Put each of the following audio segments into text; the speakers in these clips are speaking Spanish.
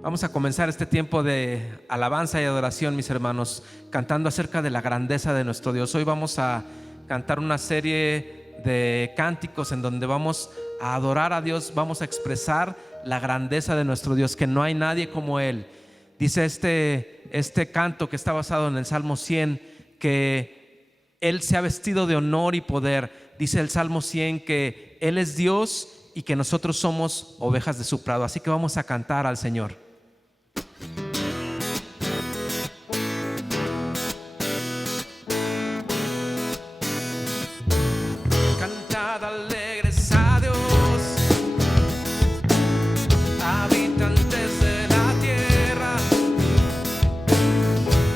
Vamos a comenzar este tiempo de alabanza y adoración, mis hermanos, cantando acerca de la grandeza de nuestro Dios. Hoy vamos a cantar una serie de cánticos en donde vamos a adorar a Dios, vamos a expresar la grandeza de nuestro Dios, que no hay nadie como Él. Dice este canto, que está basado en el Salmo 100, que Él se ha vestido de honor y poder. Dice el Salmo 100 que Él es Dios y que nosotros somos ovejas de su prado. Así que vamos a cantar al Señor. Cantad alegres a Dios, habitantes de la tierra,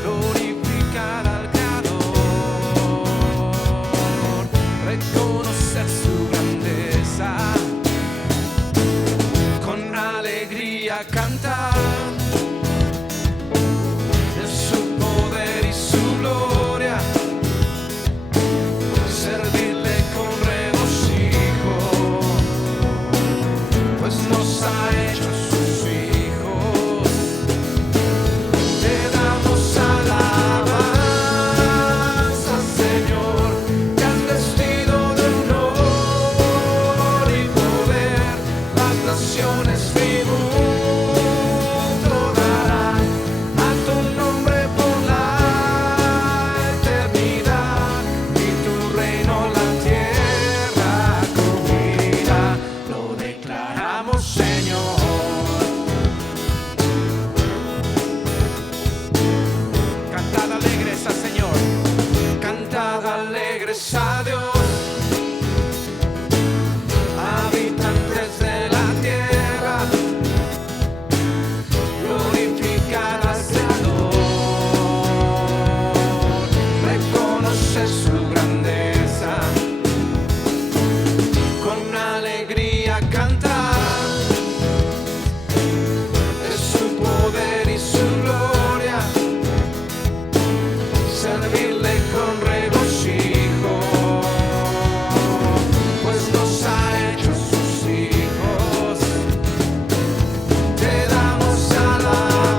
glorificad al Creador, reconocer su grandeza, con alegría cantar de su poder y su gloria, servirle con regocijo, pues nos ha hecho sus hijos. Te damos alabanza, Señor, te has vestido de honor y poder, las naciones tributo darán a tu nombre por la eternidad, y tu reino la tierra cubrirá. Lo declaramos, Señor. Cantad alegres al Señor, cantad alegres a Dios, habitantes de la tierra, glorificad al Creador, reconoce su grandeza, con alegría cantar de su poder y su gloria, servirle con regocijo, pues nos ha hecho sus hijos. Te damos alabanza,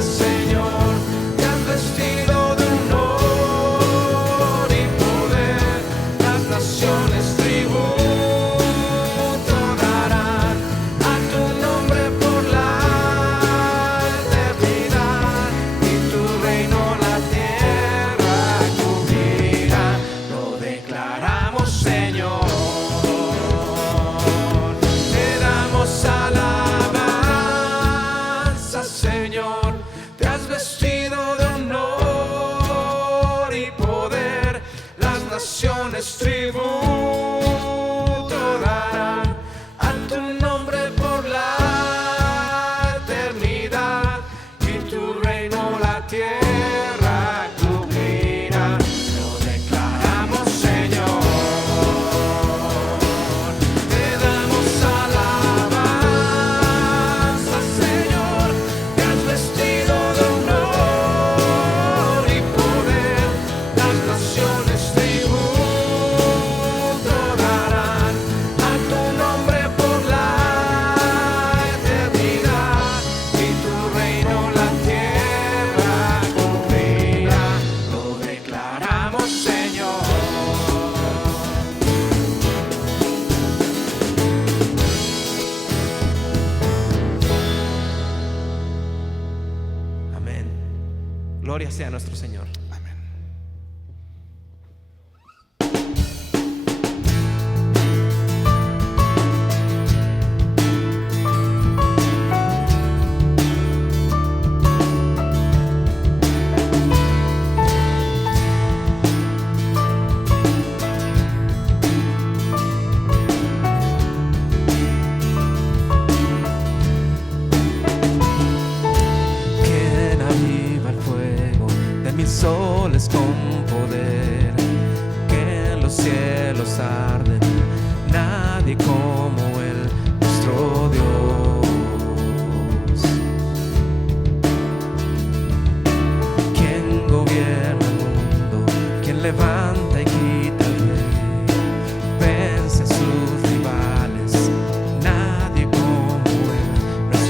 Señor, te has vestido de honor y poder, las naciones tributo darán a tu nombre por la eternidad, y tu reino la tierra cubrirá. Lo declaramos, Señor. Te damos alabanza, Señor, te has vestido de honor y poder, las naciones tributo darán a tu nombre por la eternidad, y tu reino la tierra cubrirá. Lo declaramos, Señor. Te damos alabanza, Señor, te has vestido de honor y poder, las naciones tributo darán a tu nombre por la eternidad, y tu reino la tierra cubrirá. Lo declaramos, Señor. Amén. Gloria sea a nuestro Señor. Amén. Quien aviva el fuego de mil soles con poder, que en los cielos arden, nadie como Él, nuestro Dios. Quien gobierna el mundo, quien levanta y quita el rey, vence a sus rivales, nadie como Él, nuestro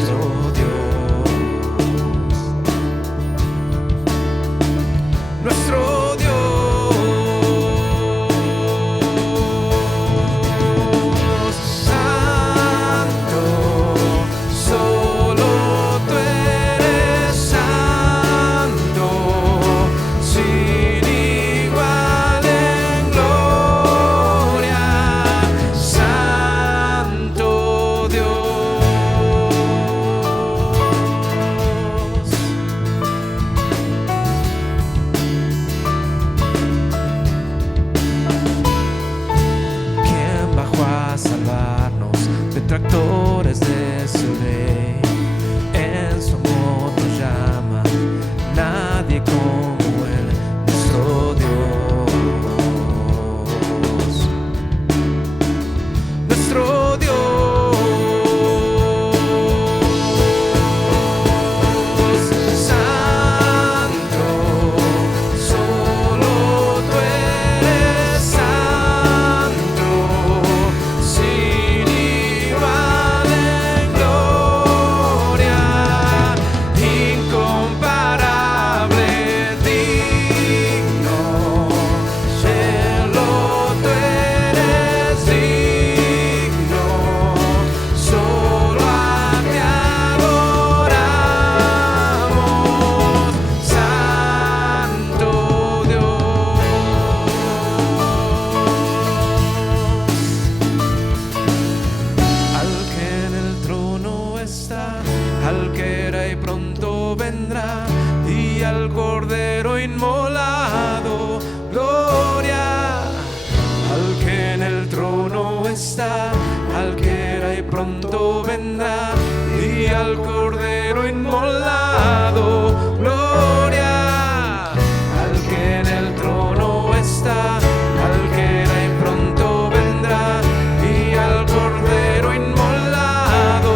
Cordero inmolado. Gloria al que en el trono está, al que era y pronto vendrá, y al Cordero inmolado.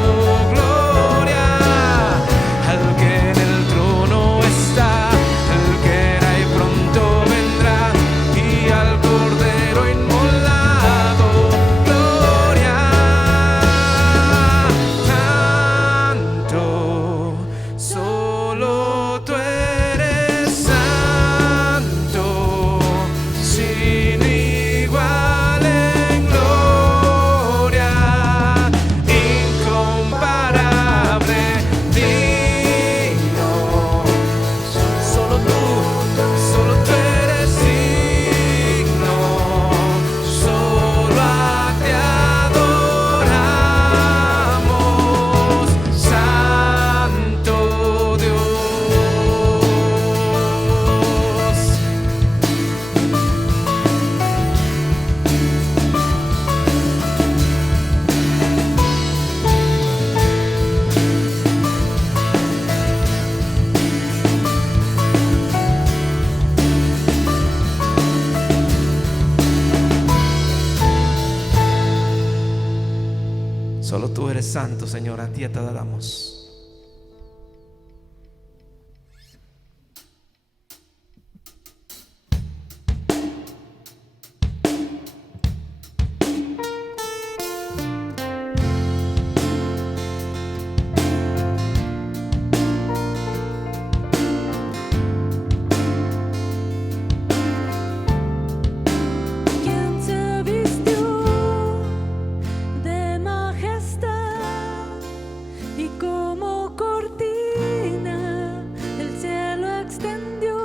Gloria al que en el trono está, al que era y pronto vendrá, y al Cordero inmolado. Gloria. Santo, solo tú eres santo, sin igual en gloria, incomparable, digno. Solo tú eres digno, solo a ti adoramos, Santo Dios. Solo tú eres santo, Señor, a ti te adoramos. ¿Quién se vistió de majestad y como cortina el cielo extendió?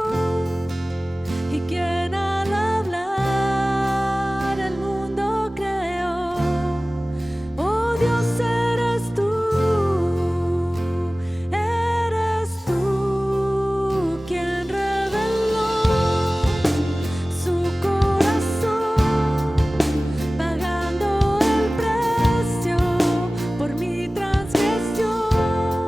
¿Y quién al hablar el mundo creó? Oh Dios, eres tú quien reveló su corazón, pagando el precio por mi transgresión.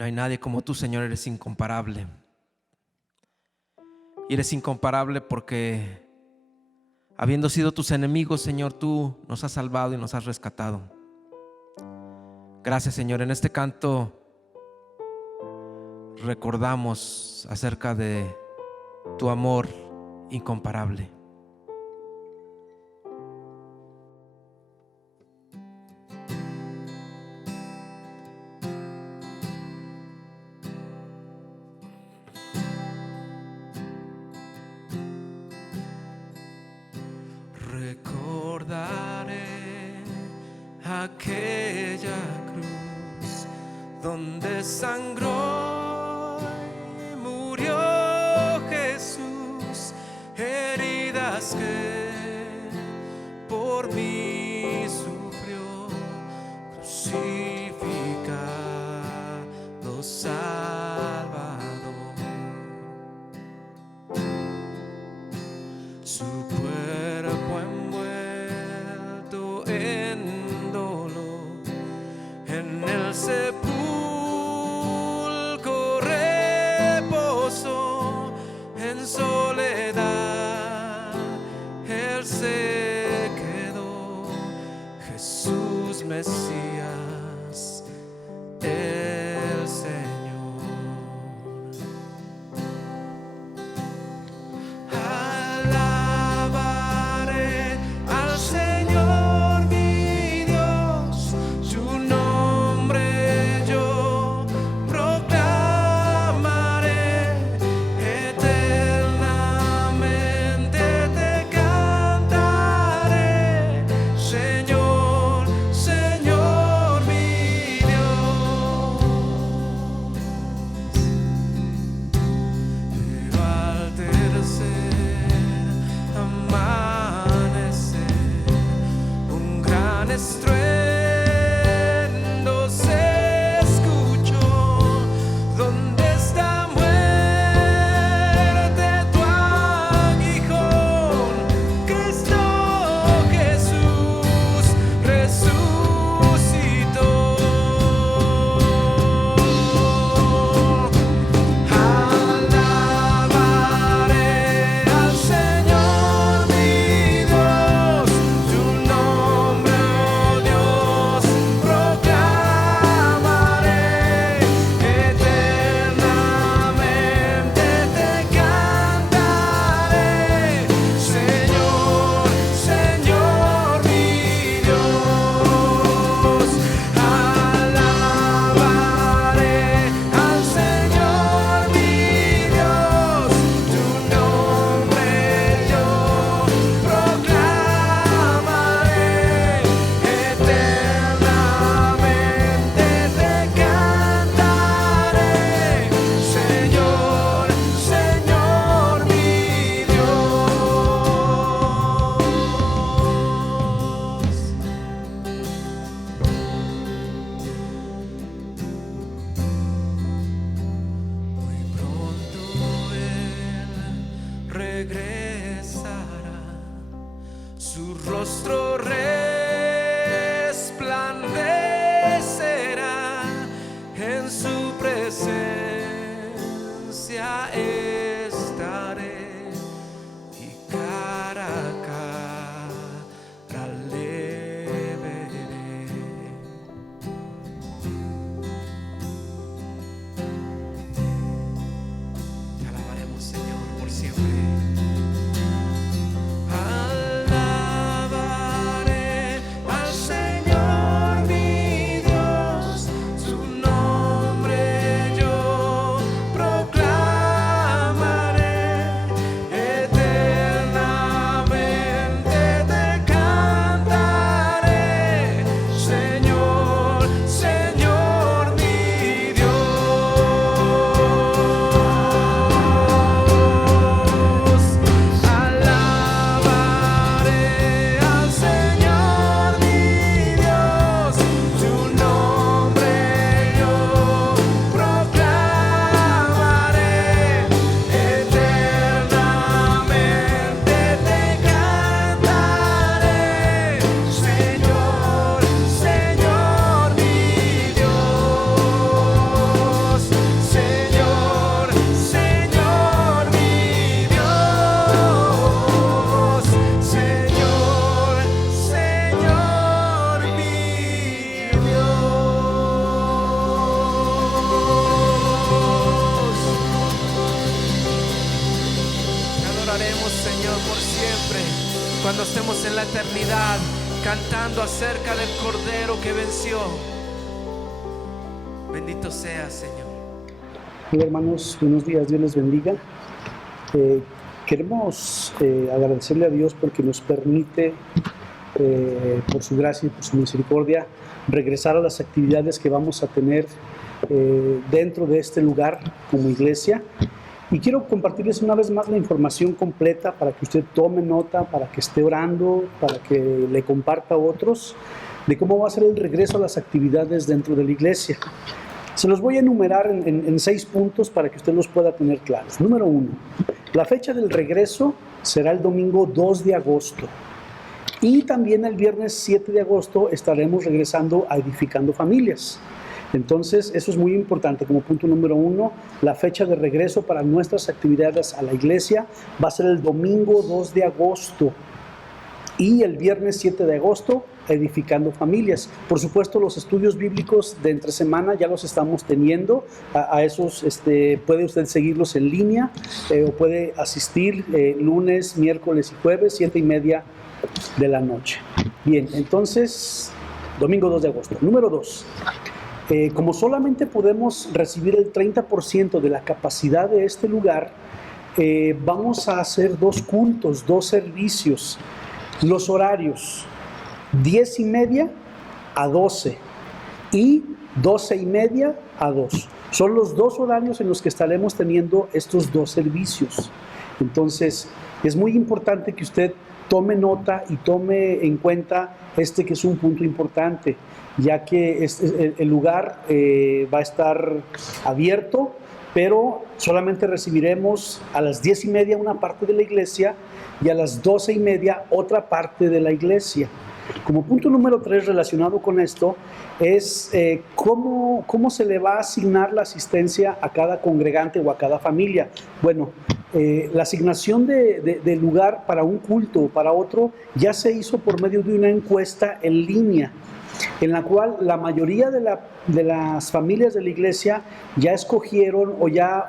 No hay nadie como tú, Señor, eres incomparable. Y eres incomparable porque, habiendo sido tus enemigos, Señor, tú nos has salvado y nos has rescatado. Gracias, Señor. En este canto recordamos acerca de tu amor incomparable. Recordaré aquella cruz donde sangró y murió Jesús, heridas que por mí sufrió, crucificado Salvador. Su cuerpo envuelto en dolor, en el sepulcro reposó, en soledad Él se quedó. Jesús Mesías, el Señor. Alabaré al Señor mi Dios, su nombre yo proclamaré, eternamente te cantaré, Señor, Señor mi Dios. Pero al tercer amanecer, un gran estruendo se escuchó. ¿Dónde está, muerte, tu aguijón? Cristo Jesús resucitó. Alabaré al Señor mi Dios, su nombre, oh Dios, proclamaré, eternamente te cantaré, Señor, Señor mi Dios. Alabaré al Señor mi Dios, tu nombre yo proclamaré, eternamente te cantaré, Señor, Señor mi Dios. Muy pronto Él regresará, su rostro resplandecerá, en su presencia estaré, y cara a cara le veré. Te alabaremos, Señor, por siempre. Alabaré adoraremos, Señor, por siempre, cuando estemos en la eternidad, cantando acerca del Cordero que venció. Bendito sea, Señor. Hola hermanos, buenos días, Dios les bendiga. Queremos agradecerle a Dios porque nos permite, por su gracia y por su misericordia, regresar a las actividades que vamos a tener dentro de este lugar como iglesia. Y quiero compartirles una vez más la información completa para que usted tome nota, para que esté orando, para que le comparta a otros de cómo va a ser el regreso a las actividades dentro de la iglesia. Se los voy a enumerar en 6 puntos para que usted los pueda tener claros. Número 1, la fecha del regreso será el domingo 2 de agosto. Y también el viernes 7 de agosto estaremos regresando a Edificando Familias. Entonces, eso es muy importante. Como punto número 1, la fecha de regreso para nuestras actividades a la iglesia va a ser el domingo 2 de agosto. Y el viernes 7 de agosto, Edificando Familias. Por supuesto, los estudios bíblicos de entre semana ya los estamos teniendo. A esos puede usted seguirlos en línea o puede asistir lunes, miércoles y jueves, 7:30 de la noche. Bien, entonces, domingo 2 de agosto. Número 2. Como solamente podemos recibir el 30% de la capacidad de este lugar, vamos a hacer 2 cultos, 2 servicios. Los horarios, 10:30 a 12 y 12:30 a 2. Son los 2 horarios en los que estaremos teniendo estos 2 servicios. Entonces, es muy importante que usted tome nota y tome en cuenta que es un punto importante, ya que el lugar va a estar abierto, pero solamente recibiremos a las 10:30 una parte de la iglesia y a las 12:30 otra parte de la iglesia. Como punto número 3 relacionado con esto es cómo se le va a asignar la asistencia a cada congregante o a cada familia. Bueno, la asignación de lugar para un culto o para otro ya se hizo por medio de una encuesta en línea, en la cual la mayoría de las familias de la iglesia ya escogieron o ya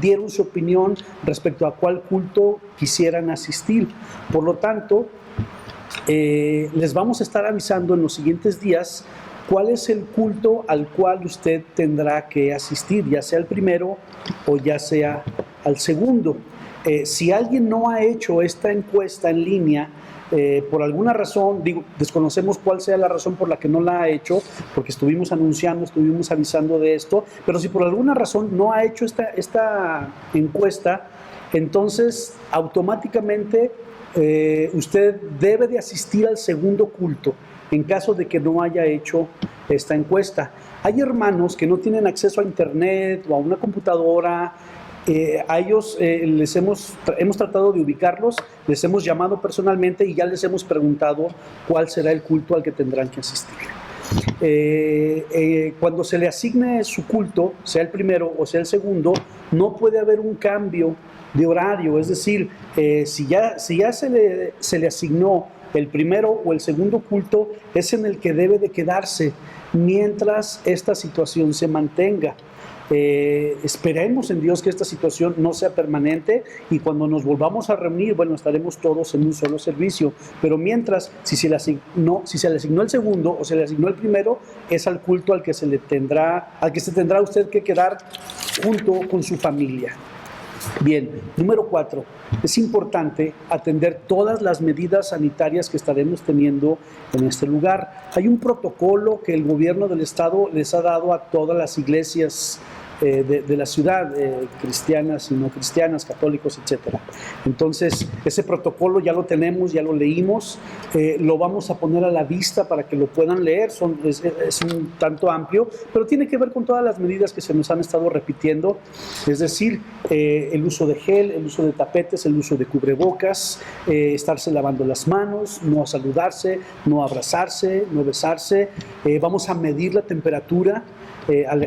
dieron su opinión respecto a cuál culto quisieran asistir. Por lo tanto, les vamos a estar avisando en los siguientes días cuál es el culto al cual usted tendrá que asistir, ya sea el primero o ya sea al segundo. Si alguien no ha hecho esta encuesta en línea, por alguna razón, desconocemos cuál sea la razón por la que no la ha hecho, porque estuvimos avisando de esto, pero si por alguna razón no ha hecho esta encuesta, entonces automáticamente usted debe de asistir al segundo culto en caso de que no haya hecho esta encuesta. Hay hermanos que no tienen acceso a internet o a una computadora. A ellos hemos tratado de ubicarlos, les hemos llamado personalmente y ya les hemos preguntado cuál será el culto al que tendrán que asistir. Cuando se le asigne su culto, sea el primero o sea el segundo, no puede haber un cambio de horario. Es decir, si ya se le asignó el primero o el segundo culto, es en el que debe de quedarse mientras esta situación se mantenga. Esperemos en Dios que esta situación no sea permanente y cuando nos volvamos a reunir, bueno, estaremos todos en un solo servicio, pero mientras, si se le asignó el segundo o se le asignó el primero, es al culto al que se tendrá usted que quedar junto con su familia. Bien, número 4, es importante atender todas las medidas sanitarias que estaremos teniendo en este lugar. Hay un protocolo que el gobierno del estado les ha dado a todas las iglesias de la ciudad, cristianas y no cristianas, católicos, etc. Entonces, ese protocolo ya lo tenemos, ya lo leímos, lo vamos a poner a la vista para que lo puedan leer. Es un tanto amplio, pero tiene que ver con todas las medidas que se nos han estado repitiendo, es decir, el uso de gel, el uso de tapetes, el uso de cubrebocas, estarse lavando las manos, no saludarse, no abrazarse, no besarse. Vamos a medir la temperatura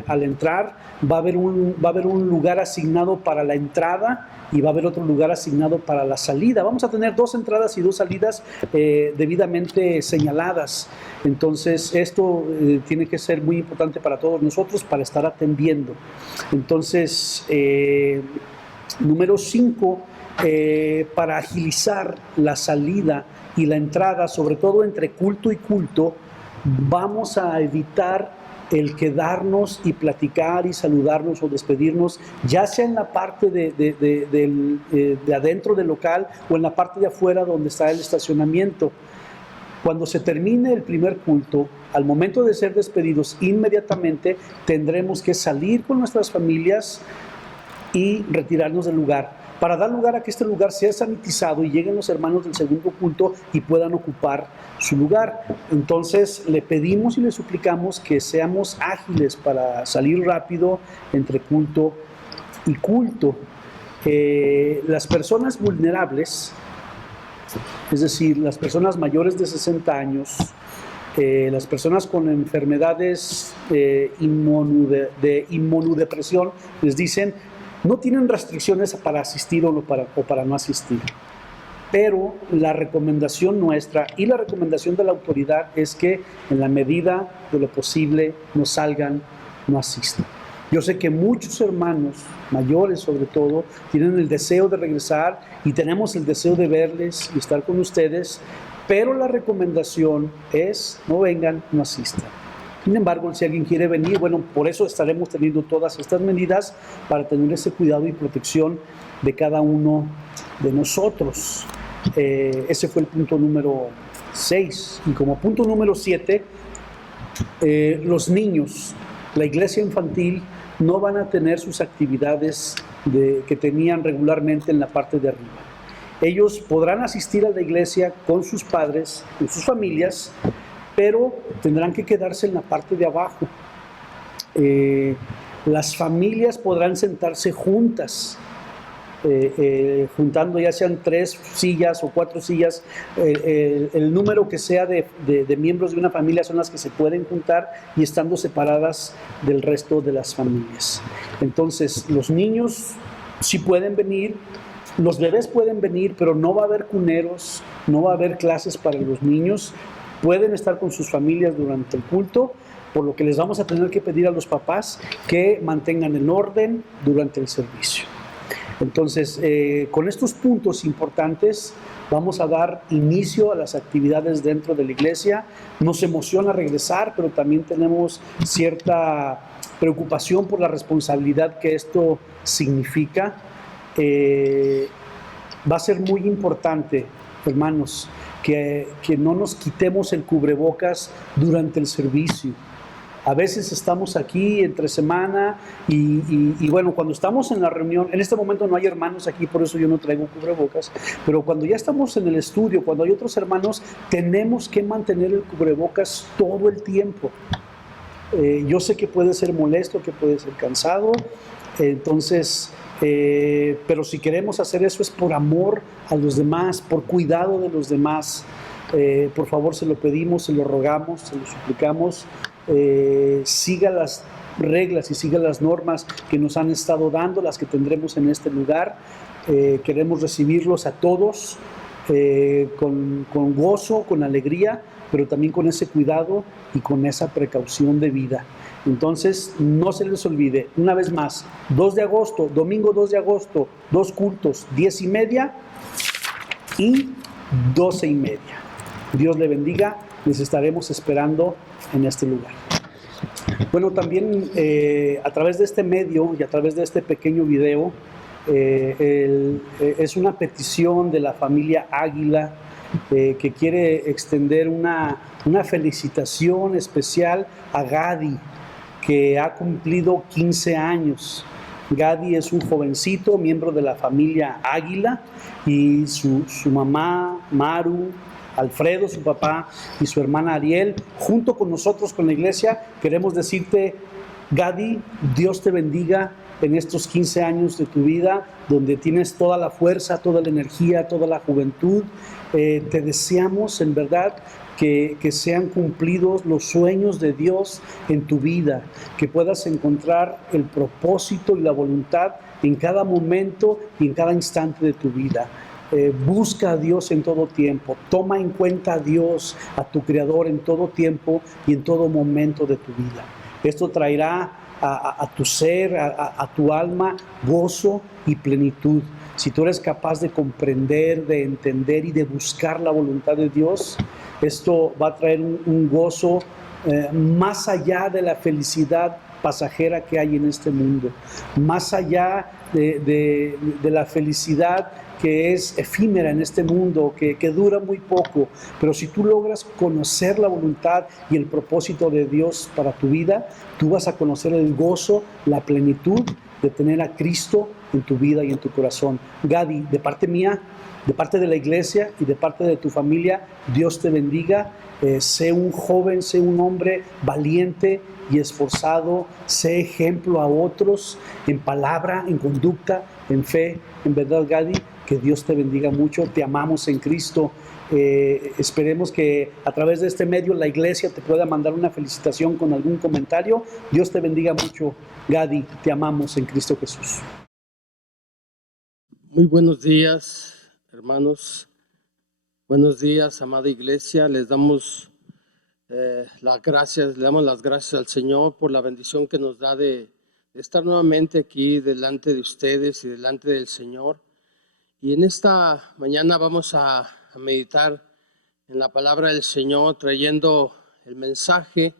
al entrar. Va a haber un lugar asignado para la entrada y va a haber otro lugar asignado para la salida. Vamos a tener 2 entradas y 2 salidas debidamente señaladas. Entonces, esto tiene que ser muy importante para todos nosotros para estar atendiendo. Entonces, Número 5, para agilizar la salida y la entrada, sobre todo entre culto y culto, vamos a evitar el quedarnos y platicar y saludarnos o despedirnos, ya sea en la parte de adentro del local o en la parte de afuera donde está el estacionamiento. Cuando se termine el primer culto, al momento de ser despedidos, inmediatamente tendremos que salir con nuestras familias y retirarnos del lugar, para dar lugar a que este lugar sea sanitizado y lleguen los hermanos del segundo culto y puedan ocupar su lugar. Entonces le pedimos y le suplicamos que seamos ágiles para salir rápido entre culto y culto. Las personas vulnerables, es decir, las personas mayores de 60 años, las personas con enfermedades de inmunodepresión, les dicen, no tienen restricciones para asistir o para no asistir. Pero la recomendación nuestra y la recomendación de la autoridad es que en la medida de lo posible no salgan, no asistan. Yo sé que muchos hermanos, mayores sobre todo, tienen el deseo de regresar y tenemos el deseo de verles y estar con ustedes, pero la recomendación es no vengan, no asistan. Sin embargo, si alguien quiere venir, bueno, por eso estaremos teniendo todas estas medidas para tener ese cuidado y protección de cada uno de nosotros. Ese fue el punto número 6. Y como punto número 7, los niños, la iglesia infantil, no van a tener sus actividades que tenían regularmente en la parte de arriba. Ellos podrán asistir a la iglesia con sus padres, con sus familias, pero tendrán que quedarse en la parte de abajo. Las familias podrán sentarse juntas, juntando ya sean 3 sillas o 4 sillas, el número que sea de miembros de una familia son las que se pueden juntar y estando separadas del resto de las familias. Entonces, los niños sí pueden venir, los bebés pueden venir, pero no va a haber cuneros, no va a haber clases para los niños. Pueden estar con sus familias durante el culto, por lo que les vamos a tener que pedir a los papás que mantengan el orden durante el servicio. Entonces, con estos puntos importantes vamos a dar inicio a las actividades dentro de la iglesia. Nos emociona regresar, pero también tenemos cierta preocupación por la responsabilidad que esto significa. Va a ser muy importante, hermanos, que no nos quitemos el cubrebocas durante el servicio. A veces estamos aquí entre semana y bueno, cuando estamos en la reunión, en este momento no hay hermanos aquí, por eso yo no traigo cubrebocas, pero cuando ya estamos en el estudio, cuando hay otros hermanos, tenemos que mantener el cubrebocas todo el tiempo. Yo sé que puede ser molesto, que puede ser cansado, entonces, pero si queremos hacer eso es por amor a los demás, por cuidado de los demás. Por favor, se lo pedimos, se lo rogamos, se lo suplicamos. Siga las reglas y siga las normas que nos han estado dando, las que tendremos en este lugar. Queremos recibirlos a todos con gozo, con alegría, pero también con ese cuidado y con esa precaución de vida. Entonces, no se les olvide, una vez más, 2 de agosto, domingo 2 de agosto, 2 cultos, 10:30 y 12:30. Dios le bendiga, les estaremos esperando en este lugar. Bueno, también a través de este medio y a través de este pequeño video, es una petición de la familia Águila que quiere extender una felicitación especial a Gadi, que ha cumplido 15 años. Gadi es un jovencito, miembro de la familia Águila, y su mamá, Maru, Alfredo, su papá, y su hermana Ariel, junto con nosotros, con la iglesia, queremos decirte, Gadi, Dios te bendiga en estos 15 años de tu vida, donde tienes toda la fuerza, toda la energía, toda la juventud. Te deseamos, en verdad, que sean cumplidos los sueños de Dios en tu vida, que puedas encontrar el propósito y la voluntad en cada momento y en cada instante de tu vida. Busca a Dios en todo tiempo, toma en cuenta a Dios, a tu Creador en todo tiempo y en todo momento de tu vida. Esto traerá a tu ser, a tu alma, gozo y plenitud. Si tú eres capaz de comprender, de entender y de buscar la voluntad de Dios, esto va a traer un gozo más allá de la felicidad pasajera que hay en este mundo, más allá de la felicidad que es efímera en este mundo, que dura muy poco. Pero si tú logras conocer la voluntad y el propósito de Dios para tu vida, tú vas a conocer el gozo, la plenitud de tener a Cristo en tu vida y en tu corazón. Gadi, de parte mía, de parte de la iglesia y de parte de tu familia, Dios te bendiga. Sé un joven, sé un hombre valiente y esforzado, sé ejemplo a otros en palabra, en conducta, en fe. En verdad, Gadi, que Dios te bendiga mucho. Te amamos en Cristo. Esperemos que a través de este medio la iglesia te pueda mandar una felicitación con algún comentario. Dios te bendiga mucho, Gadi. Te amamos en Cristo Jesús. Muy buenos días, hermanos. Buenos días, amada iglesia. Les damos las gracias, le damos las gracias al Señor por la bendición que nos da de estar nuevamente aquí delante de ustedes y delante del Señor. Y en esta mañana vamos a meditar en la palabra del Señor, trayendo el mensaje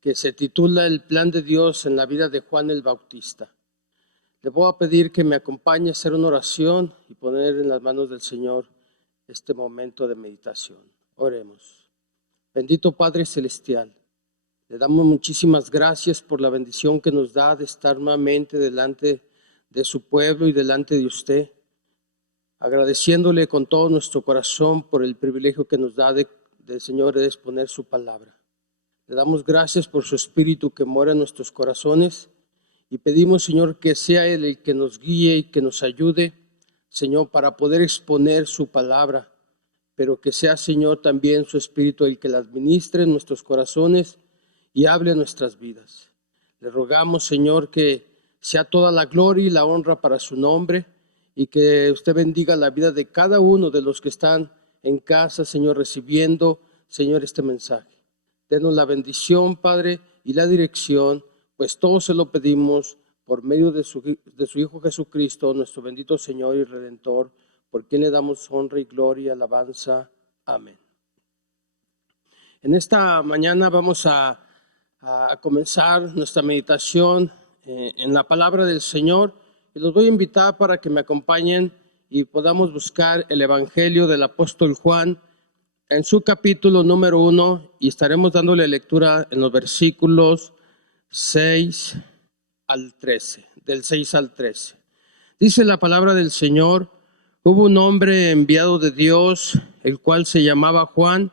que se titula El plan de Dios en la vida de Juan el Bautista. Le voy a pedir que me acompañe a hacer una oración y poner en las manos del Señor este momento de meditación. Oremos. Bendito Padre Celestial, le damos muchísimas gracias por la bendición que nos da de estar nuevamente delante de su pueblo y delante de usted, agradeciéndole con todo nuestro corazón por el privilegio que nos da del Señor de exponer su palabra. Le damos gracias por su Espíritu que mora en nuestros corazones y pedimos, Señor, que sea Él el que nos guíe y que nos ayude, Señor, para poder exponer su palabra, pero que sea, Señor, también su Espíritu el que la administre en nuestros corazones y hable en nuestras vidas. Le rogamos, Señor, que sea toda la gloria y la honra para su nombre y que usted bendiga la vida de cada uno de los que están en casa, Señor, recibiendo, Señor, este mensaje. Denos la bendición, Padre, y la dirección, pues todo se lo pedimos por medio de su Hijo Jesucristo, nuestro bendito Señor y Redentor, por quien le damos honra y gloria, alabanza. Amén. En esta mañana vamos a comenzar nuestra meditación en la palabra del Señor y los voy a invitar para que me acompañen y podamos buscar el Evangelio del apóstol Juan en su capítulo número 1 y estaremos dándole lectura en los versículos 6 al 13, del 6 al 13. Dice la palabra del Señor: hubo un hombre enviado de Dios, el cual se llamaba Juan.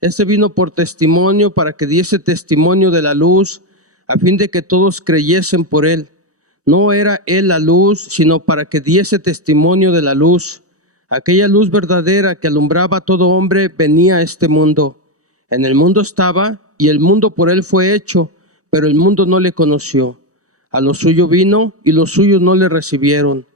Este vino por testimonio para que diese testimonio de la luz, a fin de que todos creyesen por él. No era él la luz, sino para que diese testimonio de la luz. Aquella luz verdadera que alumbraba a todo hombre venía a este mundo. En el mundo estaba, y el mundo por él fue hecho, pero el mundo no le conoció. A lo suyo vino, y los suyos no le recibieron.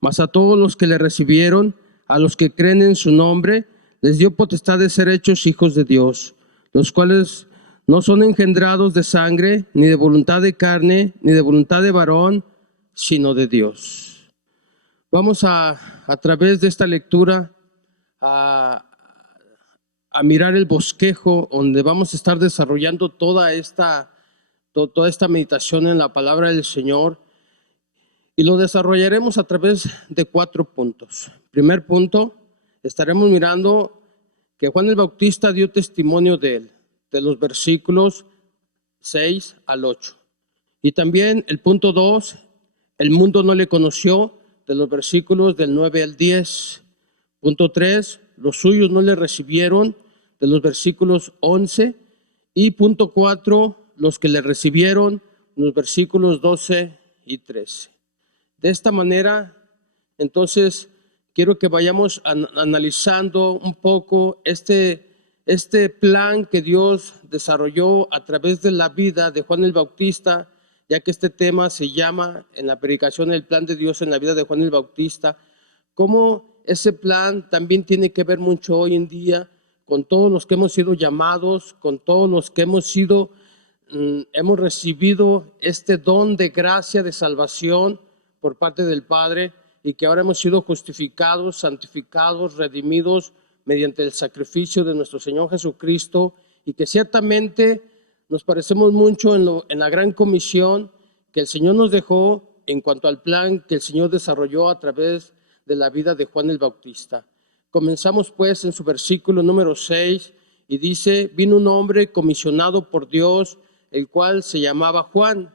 Mas a todos los que le recibieron, a los que creen en su nombre, les dio potestad de ser hechos hijos de Dios, los cuales no son engendrados de sangre, ni de voluntad de carne, ni de voluntad de varón, sino de Dios. Vamos a través de esta lectura a mirar el bosquejo donde vamos a estar desarrollando toda esta meditación en la palabra del Señor. Y lo desarrollaremos a través de 4 puntos. Primer punto, estaremos mirando que Juan el Bautista dio testimonio de él, de los versículos 6 al 8. Y también el punto 2, el mundo no le conoció, de los versículos del 9 al 10. Punto 3, los suyos no le recibieron, de los versículos 11. Y punto 4, los que le recibieron, los versículos 12 y 13. De esta manera, entonces, quiero que vayamos analizando un poco este plan que Dios desarrolló a través de la vida de Juan el Bautista, ya que este tema se llama en la predicación el plan de Dios en la vida de Juan el Bautista, cómo ese plan también tiene que ver mucho hoy en día con todos los que hemos sido llamados, con todos los que hemos sido hemos recibido este don de gracia de salvación por parte del Padre y que ahora hemos sido justificados, santificados, redimidos mediante el sacrificio de nuestro Señor Jesucristo, y que ciertamente nos parecemos mucho en la gran comisión que el Señor nos dejó en cuanto al plan que el Señor desarrolló a través de la vida de Juan el Bautista. Comenzamos pues en su versículo número 6 y dice: vino un hombre comisionado por Dios, el cual se llamaba Juan.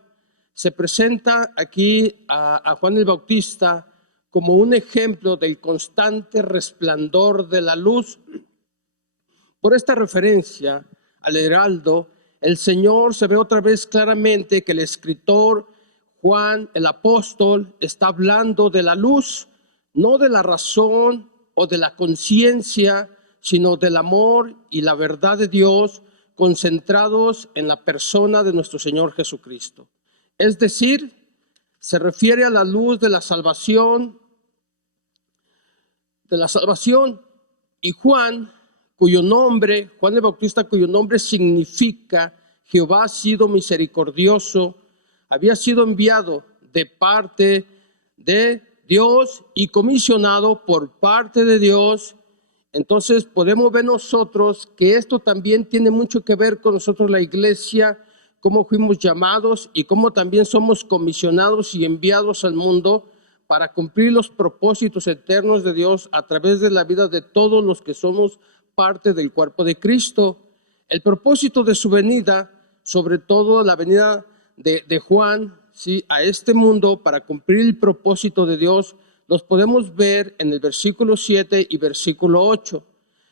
Se presenta aquí a Juan el Bautista como un ejemplo del constante resplandor de la luz. Por esta referencia al heraldo, el Señor se ve otra vez claramente que el escritor Juan, el apóstol, está hablando de la luz, no de la razón o de la conciencia, sino del amor y la verdad de Dios concentrados en la persona de nuestro Señor Jesucristo. Es decir, se refiere a la luz de la salvación, y Juan el Bautista, cuyo nombre significa Jehová ha sido misericordioso, había sido enviado de parte de Dios y comisionado por parte de Dios. Entonces podemos ver nosotros que esto también tiene mucho que ver con nosotros, la iglesia, cómo fuimos llamados y cómo también somos comisionados y enviados al mundo para cumplir los propósitos eternos de Dios a través de la vida de todos los que somos parte del cuerpo de Cristo. El propósito de su venida, sobre todo la venida de Juan, ¿sí?, a este mundo para cumplir el propósito de Dios, los podemos ver en el versículo 7 y versículo 8.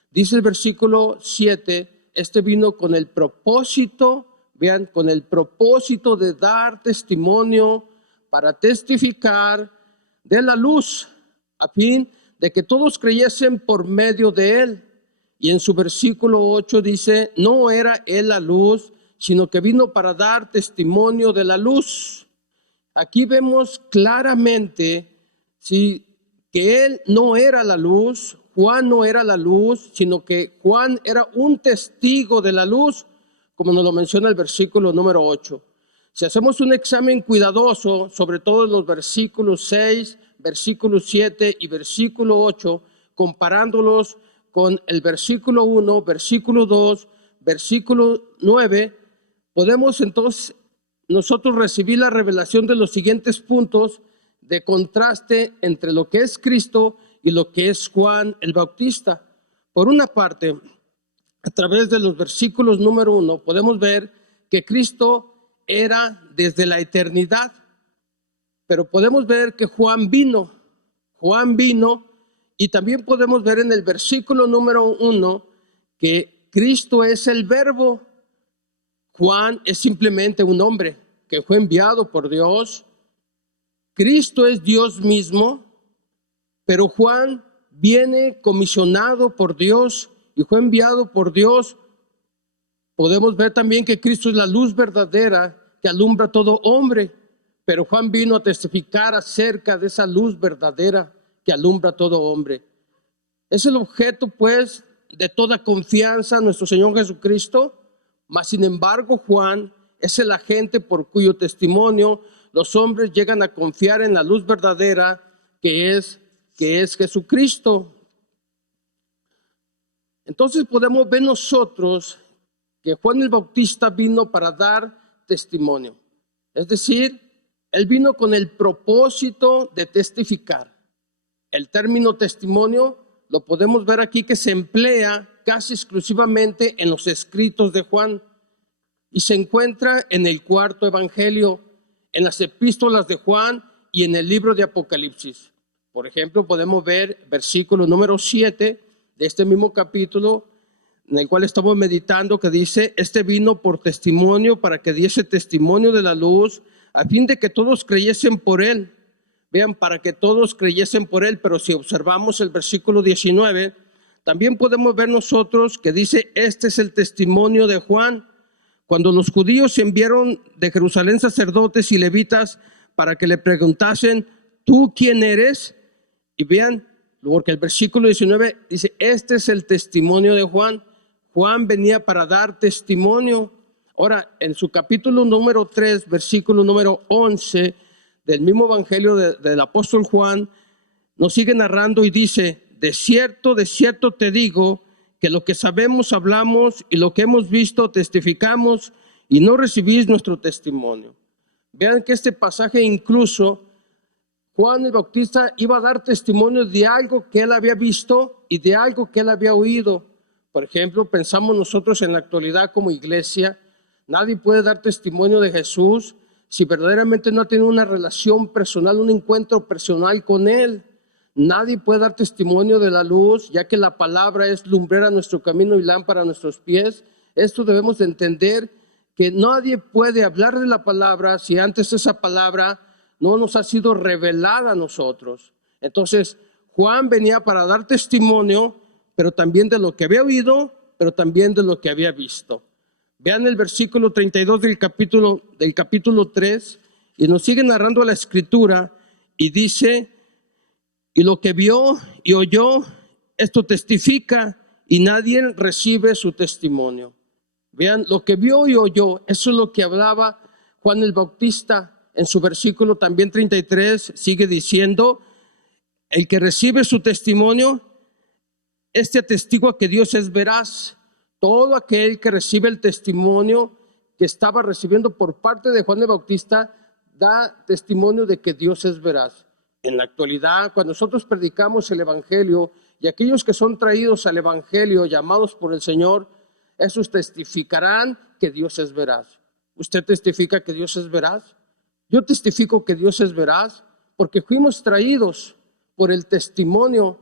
Dice el versículo 7, este vino con el propósito, vean, con el propósito de dar testimonio, para testificar de la luz, a fin de que todos creyesen por medio de él. Y en su versículo 8 dice: no era él la luz, sino que vino para dar testimonio de la luz. Aquí vemos claramente, sí, que él no era la luz, Juan no era la luz, sino que Juan era un testigo de la luz, como nos lo menciona el versículo número 8. Si hacemos un examen cuidadoso, sobre todo en los versículos 6, versículo 7 y versículo 8, comparándolos con el versículo 1, versículo 2, versículo 9, podemos entonces nosotros recibir la revelación de los siguientes puntos de contraste entre lo que es Cristo y lo que es Juan el Bautista. Por una parte, a través de los versículos número 1, podemos ver que Cristo era desde la eternidad, pero podemos ver que Juan vino, y también podemos ver en el versículo número 1 que Cristo es el verbo. Juan es simplemente un hombre que fue enviado por Dios. Cristo es Dios mismo, pero Juan viene comisionado por Dios y fue enviado por Dios. Podemos ver también que Cristo es la luz verdadera que alumbra a todo hombre, pero Juan vino a testificar acerca de esa luz verdadera que alumbra a todo hombre. Es el objeto, pues, de toda confianza nuestro Señor Jesucristo, mas sin embargo Juan es el agente por cuyo testimonio los hombres llegan a confiar en la luz verdadera que es Jesucristo. Entonces podemos ver nosotros que Juan el Bautista vino para dar testimonio. Es decir, él vino con el propósito de testificar. El término testimonio lo podemos ver aquí que se emplea casi exclusivamente en los escritos de Juan y se encuentra en el cuarto evangelio, en las epístolas de Juan y en el libro de Apocalipsis. Por ejemplo, podemos ver versículo número 7 de este mismo capítulo, en el cual estamos meditando, que dice: este vino por testimonio, para que diese testimonio de la luz, a fin de que todos creyesen por él. Vean, para que todos creyesen por él. Pero si observamos el versículo 19, también podemos ver nosotros que dice: este es el testimonio de Juan, cuando los judíos enviaron de Jerusalén sacerdotes y levitas para que le preguntasen: ¿tú quién eres? Y vean, porque el versículo 19 dice: este es el testimonio de Juan. Juan venía para dar testimonio. Ahora, en su capítulo número 3, versículo número 11 del mismo evangelio del apóstol Juan, nos sigue narrando y dice: de cierto te digo, que lo que sabemos hablamos y lo que hemos visto testificamos, y no recibís nuestro testimonio. Vean que este pasaje incluso Juan el Bautista iba a dar testimonio de algo que él había visto y de algo que él había oído. Por ejemplo, pensamos nosotros en la actualidad como iglesia, nadie puede dar testimonio de Jesús si verdaderamente no ha tenido una relación personal, un encuentro personal con Él. Nadie puede dar testimonio de la luz, ya que la palabra es lumbrera a nuestro camino y lámpara a nuestros pies. Esto debemos de entender, que nadie puede hablar de la palabra si antes esa palabra no nos ha sido revelada a nosotros. Entonces, Juan venía para dar testimonio, pero también de lo que había oído, pero también de lo que había visto. Vean el versículo 32 del capítulo 3, y nos sigue narrando la escritura, y dice: y lo que vio y oyó, esto testifica, y nadie recibe su testimonio. Vean, lo que vio y oyó, eso es lo que hablaba Juan el Bautista. En su versículo también 33 sigue diciendo: el que recibe su testimonio, este atestigua que Dios es veraz. Todo aquel que recibe el testimonio que estaba recibiendo por parte de Juan el Bautista da testimonio de que Dios es veraz. En la actualidad, cuando nosotros predicamos el evangelio, y aquellos que son traídos al evangelio, llamados por el Señor, esos testificarán que Dios es veraz. ¿Usted testifica que Dios es veraz? Yo testifico que Dios es veraz porque fuimos traídos por el testimonio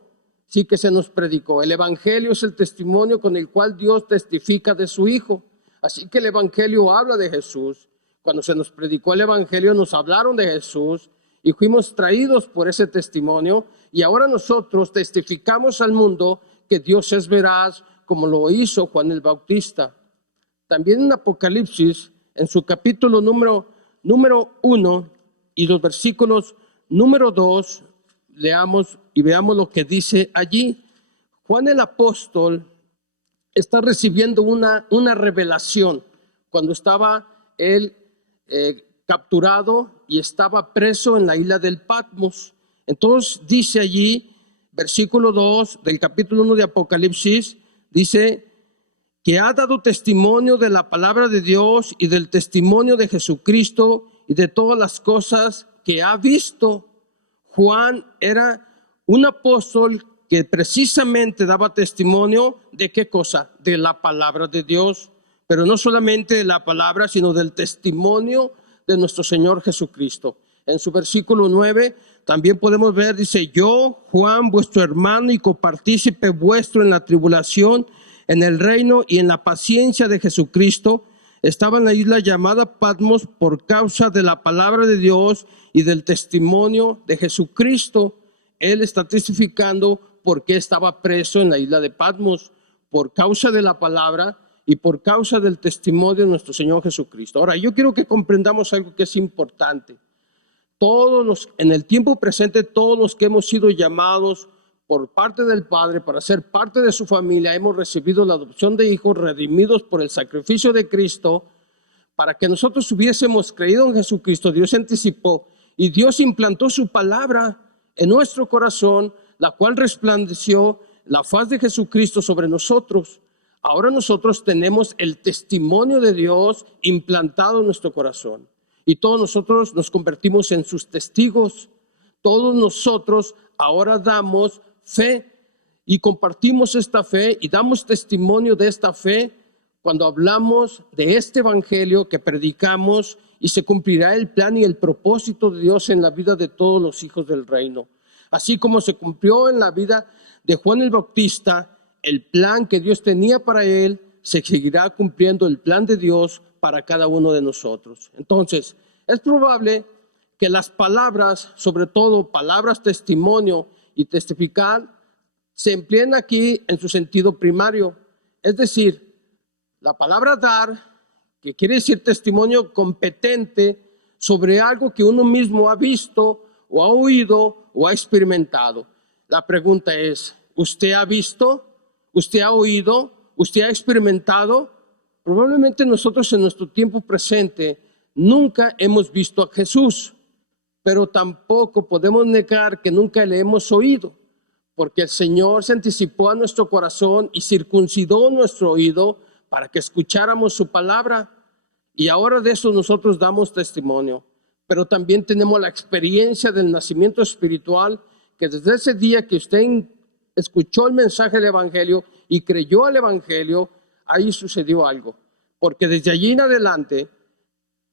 sí que se nos predicó. El evangelio es el testimonio con el cual Dios testifica de su Hijo. Así que el evangelio habla de Jesús. Cuando se nos predicó el evangelio, nos hablaron de Jesús y fuimos traídos por ese testimonio, y ahora nosotros testificamos al mundo que Dios es veraz, como lo hizo Juan el Bautista. También en Apocalipsis, en su capítulo número 1 y los versículos número 2, leamos y veamos lo que dice allí. Juan el apóstol está recibiendo una revelación cuando estaba él capturado y estaba preso en la isla del Patmos. Entonces dice allí, versículo 2 del capítulo 1 de Apocalipsis, dice que ha dado testimonio de la palabra de Dios y del testimonio de Jesucristo y de todas las cosas que ha visto. Juan era un apóstol que precisamente daba testimonio de qué cosa, de la palabra de Dios, pero no solamente de la palabra, sino del testimonio de nuestro Señor Jesucristo. En su versículo 9 también podemos ver, dice: yo, Juan, vuestro hermano y copartícipe vuestro en la tribulación, en el reino y en la paciencia de Jesucristo, estaba en la isla llamada Patmos por causa de la palabra de Dios y del testimonio de Jesucristo. Él está testificando por qué estaba preso en la isla de Patmos, por causa de la palabra y por causa del testimonio de nuestro Señor Jesucristo. Ahora, yo quiero que comprendamos algo que es importante. En el tiempo presente, todos los que hemos sido llamados por parte del Padre para ser parte de su familia, hemos recibido la adopción de hijos redimidos por el sacrificio de Cristo. Para que nosotros hubiésemos creído en Jesucristo, Dios anticipó y Dios implantó su palabra en nuestro corazón, la cual resplandeció la faz de Jesucristo sobre nosotros. Ahora nosotros tenemos el testimonio de Dios implantado en nuestro corazón, y todos nosotros nos convertimos en sus testigos. Todos nosotros ahora damos fe y compartimos esta fe y damos testimonio de esta fe cuando hablamos de este evangelio que predicamos, y se cumplirá el plan y el propósito de Dios en la vida de todos los hijos del reino. Así como se cumplió en la vida de Juan el Bautista, el plan que Dios tenía para él, se seguirá cumpliendo el plan de Dios para cada uno de nosotros. Entonces, es probable que las palabras, sobre todo palabras testimonio y testificar, se empleen aquí en su sentido primario. Es decir, la palabra dar, que quiere decir testimonio competente sobre algo que uno mismo ha visto o ha oído o ha experimentado. La pregunta es: ¿usted ha visto? ¿Usted ha oído? ¿Usted ha experimentado? Probablemente nosotros en nuestro tiempo presente nunca hemos visto a Jesús, pero tampoco podemos negar que nunca le hemos oído, porque el Señor se anticipó a nuestro corazón y circuncidó nuestro oído para que escucháramos su palabra. Y ahora de eso nosotros damos testimonio. Pero también tenemos la experiencia del nacimiento espiritual, que desde ese día que usted escuchó el mensaje del Evangelio y creyó al Evangelio, ahí sucedió algo. Porque desde allí en adelante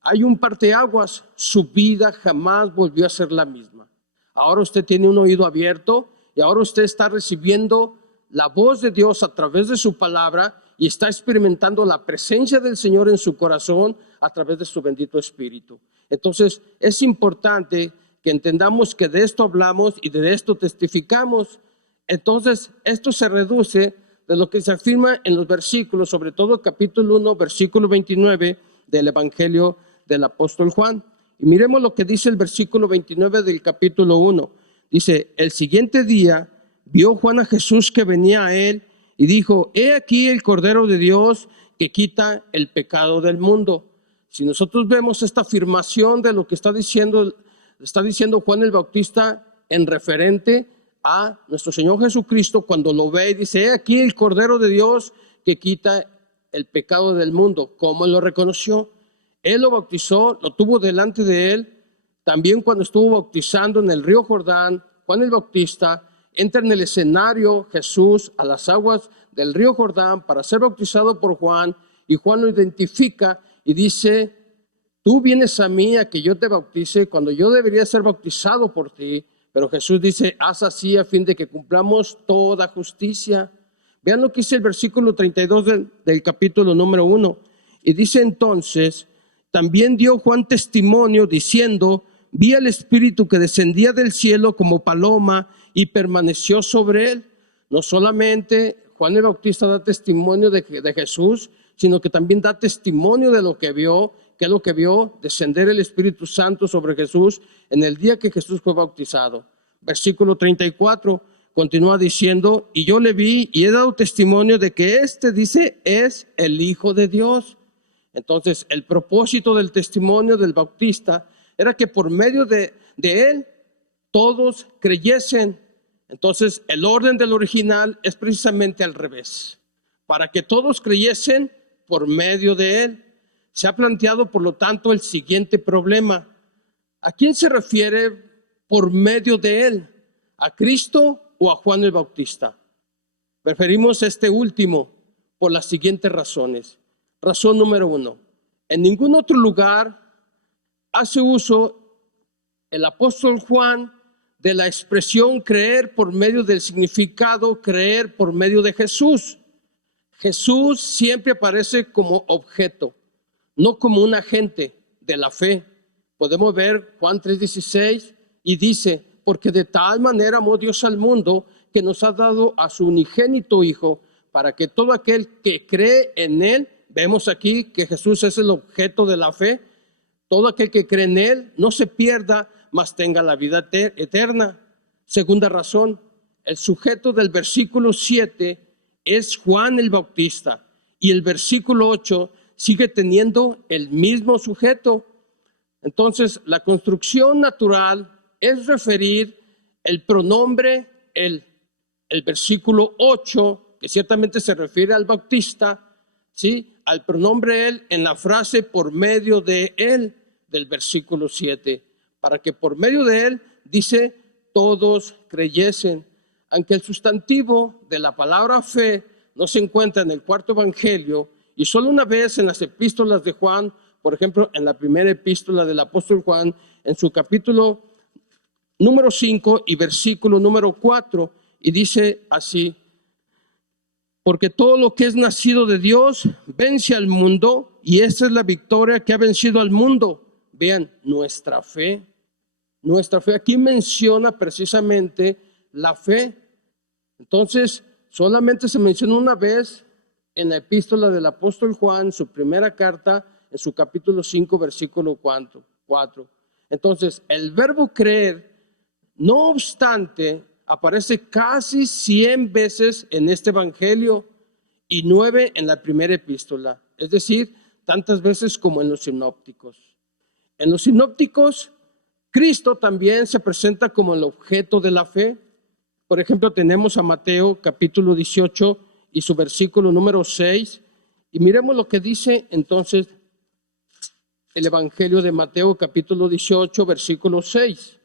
hay un parteaguas, su vida jamás volvió a ser la misma. Ahora usted tiene un oído abierto y ahora usted está recibiendo la voz de Dios a través de su palabra y está experimentando la presencia del Señor en su corazón a través de su bendito Espíritu. Entonces es importante que entendamos que de esto hablamos y de esto testificamos. Entonces esto se reduce de lo que se afirma en los versículos, sobre todo capítulo 1, versículo 29 del Evangelio del apóstol Juan. Y miremos lo que dice el versículo 29 del capítulo 1. Dice: el siguiente día vio Juan a Jesús que venía a él y dijo: he aquí el Cordero de Dios que quita el pecado del mundo. Si nosotros vemos esta afirmación de lo que está diciendo Juan el Bautista en referente a nuestro Señor Jesucristo, cuando lo ve y dice: he aquí el Cordero de Dios que quita el pecado del mundo. ¿Cómo lo reconoció? Él lo bautizó, lo tuvo delante de él. También cuando estuvo bautizando en el río Jordán, Juan el Bautista entra en el escenario Jesús a las aguas del río Jordán para ser bautizado por Juan, y Juan lo identifica y dice: tú vienes a mí a que yo te bautice cuando yo debería ser bautizado por ti. Pero Jesús dice: haz así a fin de que cumplamos toda justicia. Vean lo que dice el versículo 32 del capítulo número 1. Y dice entonces: también dio Juan testimonio diciendo: vi al Espíritu que descendía del cielo como paloma y permaneció sobre él. No solamente Juan el Bautista da testimonio de Jesús, sino que también da testimonio de lo que vio. ¿Qué es lo que vio? Descender el Espíritu Santo sobre Jesús en el día que Jesús fue bautizado. Versículo 34 continúa diciendo: y yo le vi y he dado testimonio de que dice, es el Hijo de Dios. Entonces, el propósito del testimonio del Bautista era que por medio de él todos creyesen. Entonces, el orden del original es precisamente al revés. Para que todos creyesen por medio de él. Se ha planteado, por lo tanto, el siguiente problema. ¿A quién se refiere por medio de él? ¿A Cristo o a Juan el Bautista? Preferimos este último por las siguientes razones. Razón número 1. En ningún otro lugar hace uso el apóstol Juan de la expresión creer por medio del significado creer por medio de Jesús. Jesús siempre aparece como objeto, no como un agente de la fe. Podemos ver Juan 3:16 y dice: porque de tal manera amó Dios al mundo que nos ha dado a su unigénito Hijo, para que todo aquel que cree en él, vemos aquí que Jesús es el objeto de la fe, todo aquel que cree en él no se pierda, mas tenga la vida eterna. Segunda razón, el sujeto del versículo 7 es Juan el Bautista, y el versículo 8 sigue teniendo el mismo sujeto. Entonces, la construcción natural es referir el pronombre, el versículo 8, que ciertamente se refiere al Bautista, ¿sí?, al pronombre él en la frase por medio de él del versículo 7, para que por medio de él, dice, todos creyesen. Aunque el sustantivo de la palabra fe no se encuentra en el cuarto evangelio, y solo una vez en las epístolas de Juan, por ejemplo, en la primera epístola del apóstol Juan, en su capítulo número 5 y versículo número 4, y dice así: porque todo lo que es nacido de Dios vence al mundo, y esta es la victoria que ha vencido al mundo. Vean, nuestra fe. Nuestra fe aquí menciona precisamente la fe. Entonces, solamente se menciona una vez en la epístola del apóstol Juan, su primera carta, en su capítulo 5, versículo 4. Entonces, el verbo creer, no obstante, aparece casi 100 veces en este evangelio y 9 en la primera epístola. es decir, tantas veces como en los sinópticos. En los sinópticos, Cristo también se presenta como el objeto de la fe. Por ejemplo, tenemos a Mateo capítulo 18 y su versículo número 6. Y miremos lo que dice entonces el Evangelio de Mateo capítulo 18, versículo 6.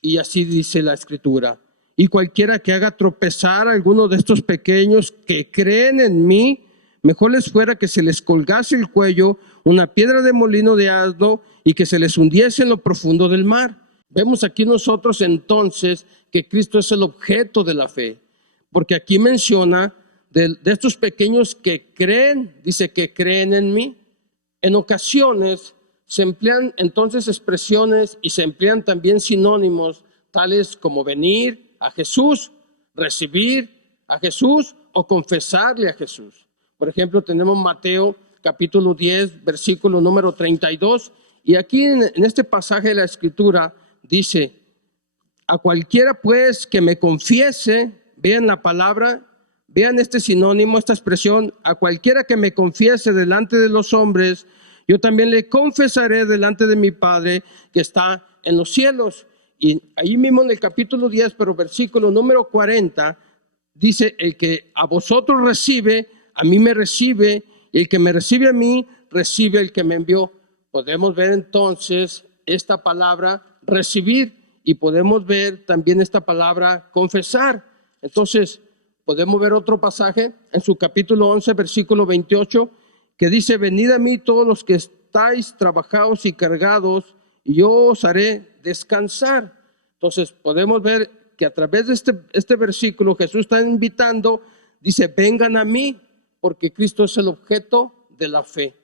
Y así dice la Escritura: y cualquiera que haga tropezar a alguno de estos pequeños que creen en mí, mejor les fuera que se les colgase el cuello una piedra de molino de asno y que se les hundiese en lo profundo del mar. Vemos aquí nosotros entonces que Cristo es el objeto de la fe, porque aquí menciona de estos pequeños que creen, dice que creen en mí. En ocasiones se emplean entonces expresiones y se emplean también sinónimos tales como venir a Jesús, recibir a Jesús o confesarle a Jesús. Por ejemplo, tenemos Mateo capítulo 10, versículo número 32, y aquí en este pasaje de la Escritura dice: a cualquiera pues que me confiese, vean la palabra, vean este sinónimo, esta expresión, a cualquiera que me confiese delante de los hombres, yo también le confesaré delante de mi Padre que está en los cielos. Y ahí mismo en el capítulo 10, pero versículo número 40, dice: el que a vosotros recibe, a mí me recibe, y el que me recibe a mí, recibe el que me envió. Podemos ver entonces esta palabra recibir y podemos ver también esta palabra confesar. Entonces, podemos ver otro pasaje en su capítulo 11, versículo 28, que dice: venid a mí todos los que estáis trabajados y cargados, y yo os haré descansar. Entonces podemos ver que a través de este versículo Jesús está invitando, dice: vengan a mí, porque Cristo es el objeto de la fe,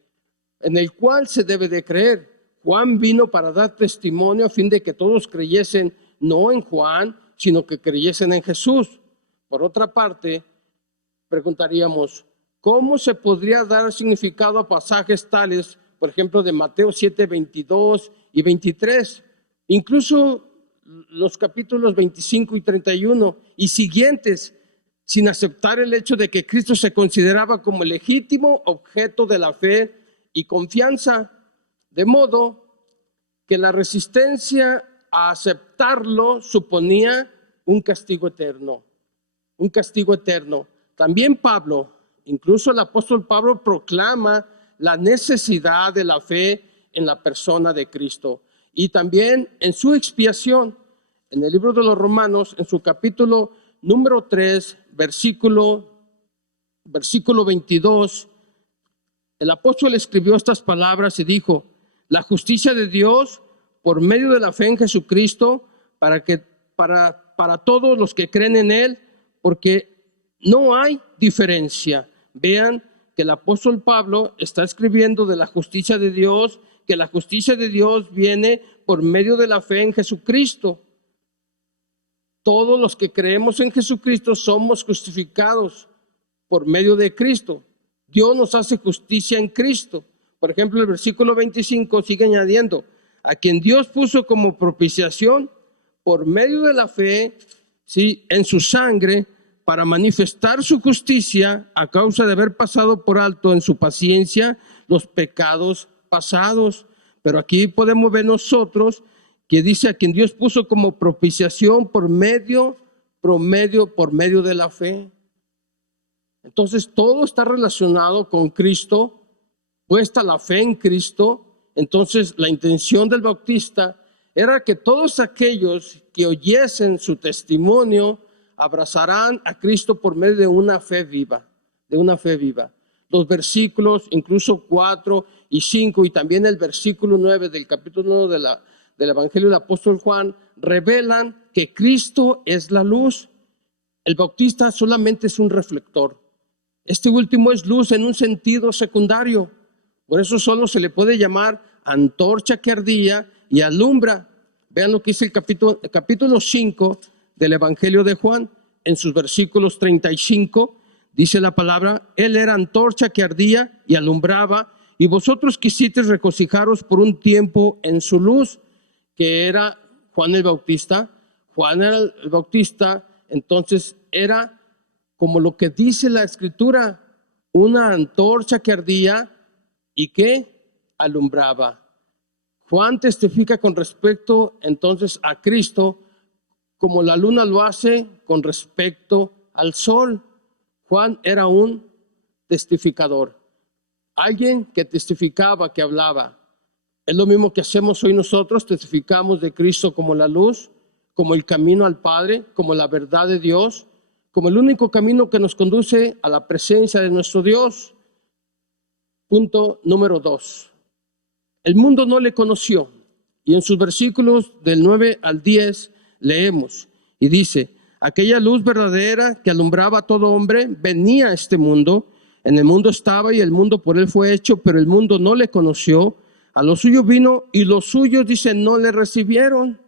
en el cual se debe de creer. Juan vino para dar testimonio a fin de que todos creyesen no en Juan, sino que creyesen en Jesús. Por otra parte, preguntaríamos, ¿cómo se podría dar significado a pasajes tales, por ejemplo, de Mateo 7, 22 y 23? Incluso los capítulos 25 y 31 y siguientes, sin aceptar el hecho de que Cristo se consideraba como el legítimo objeto de la fe y confianza, de modo que la resistencia a aceptarlo suponía un castigo eterno, un castigo eterno. También Pablo, incluso el apóstol Pablo, proclama la necesidad de la fe en la persona de Cristo y también en su expiación. En el libro de los Romanos, en su capítulo número 3, versículo 22, el apóstol escribió estas palabras y dijo: la justicia de Dios por medio de la fe en Jesucristo para todos los que creen en Él, porque no hay diferencia. Vean que el apóstol Pablo está escribiendo de la justicia de Dios, que la justicia de Dios viene por medio de la fe en Jesucristo. Todos los que creemos en Jesucristo somos justificados por medio de Cristo. Dios nos hace justicia en Cristo. Por ejemplo, el versículo 25 sigue añadiendo: a quien Dios puso como propiciación por medio de la fe, ¿sí?, en su sangre, para manifestar su justicia a causa de haber pasado por alto en su paciencia los pecados pasados. Pero aquí podemos ver nosotros que dice: a quien Dios puso como propiciación por medio de la fe. Entonces todo está relacionado con Cristo, puesta la fe en Cristo. Entonces la intención del Bautista era que todos aquellos que oyesen su testimonio abrazarán a Cristo por medio de una fe viva, Los versículos, incluso 4 y 5, y también el versículo 9 del capítulo 1 del Evangelio del apóstol Juan, revelan que Cristo es la luz. El Bautista solamente es un reflector. Este último es luz en un sentido secundario. Por eso solo se le puede llamar antorcha que ardía y alumbra. Vean lo que dice el capítulo 5 del Evangelio de Juan. En sus versículos 35 dice la palabra: Él era antorcha que ardía y alumbraba, y vosotros quisisteis regocijaros por un tiempo en su luz. Que era Juan el Bautista. Juan era el Bautista, entonces era como lo que dice la Escritura, una antorcha que ardía y que alumbraba. Juan testifica con respecto entonces a Cristo como la luna lo hace con respecto al sol. Juan era un testificador, alguien que testificaba, que hablaba. Es lo mismo que hacemos hoy nosotros, testificamos de Cristo como la luz, como el camino al Padre, como la verdad de Dios, como el único camino que nos conduce a la presencia de nuestro Dios. Punto número 2. El mundo no le conoció, y en sus versículos del 9 al 10 leemos, y dice: aquella luz verdadera que alumbraba a todo hombre venía a este mundo. En el mundo estaba y el mundo por él fue hecho, pero el mundo no le conoció. A los suyos vino y los suyos, dice, no le recibieron.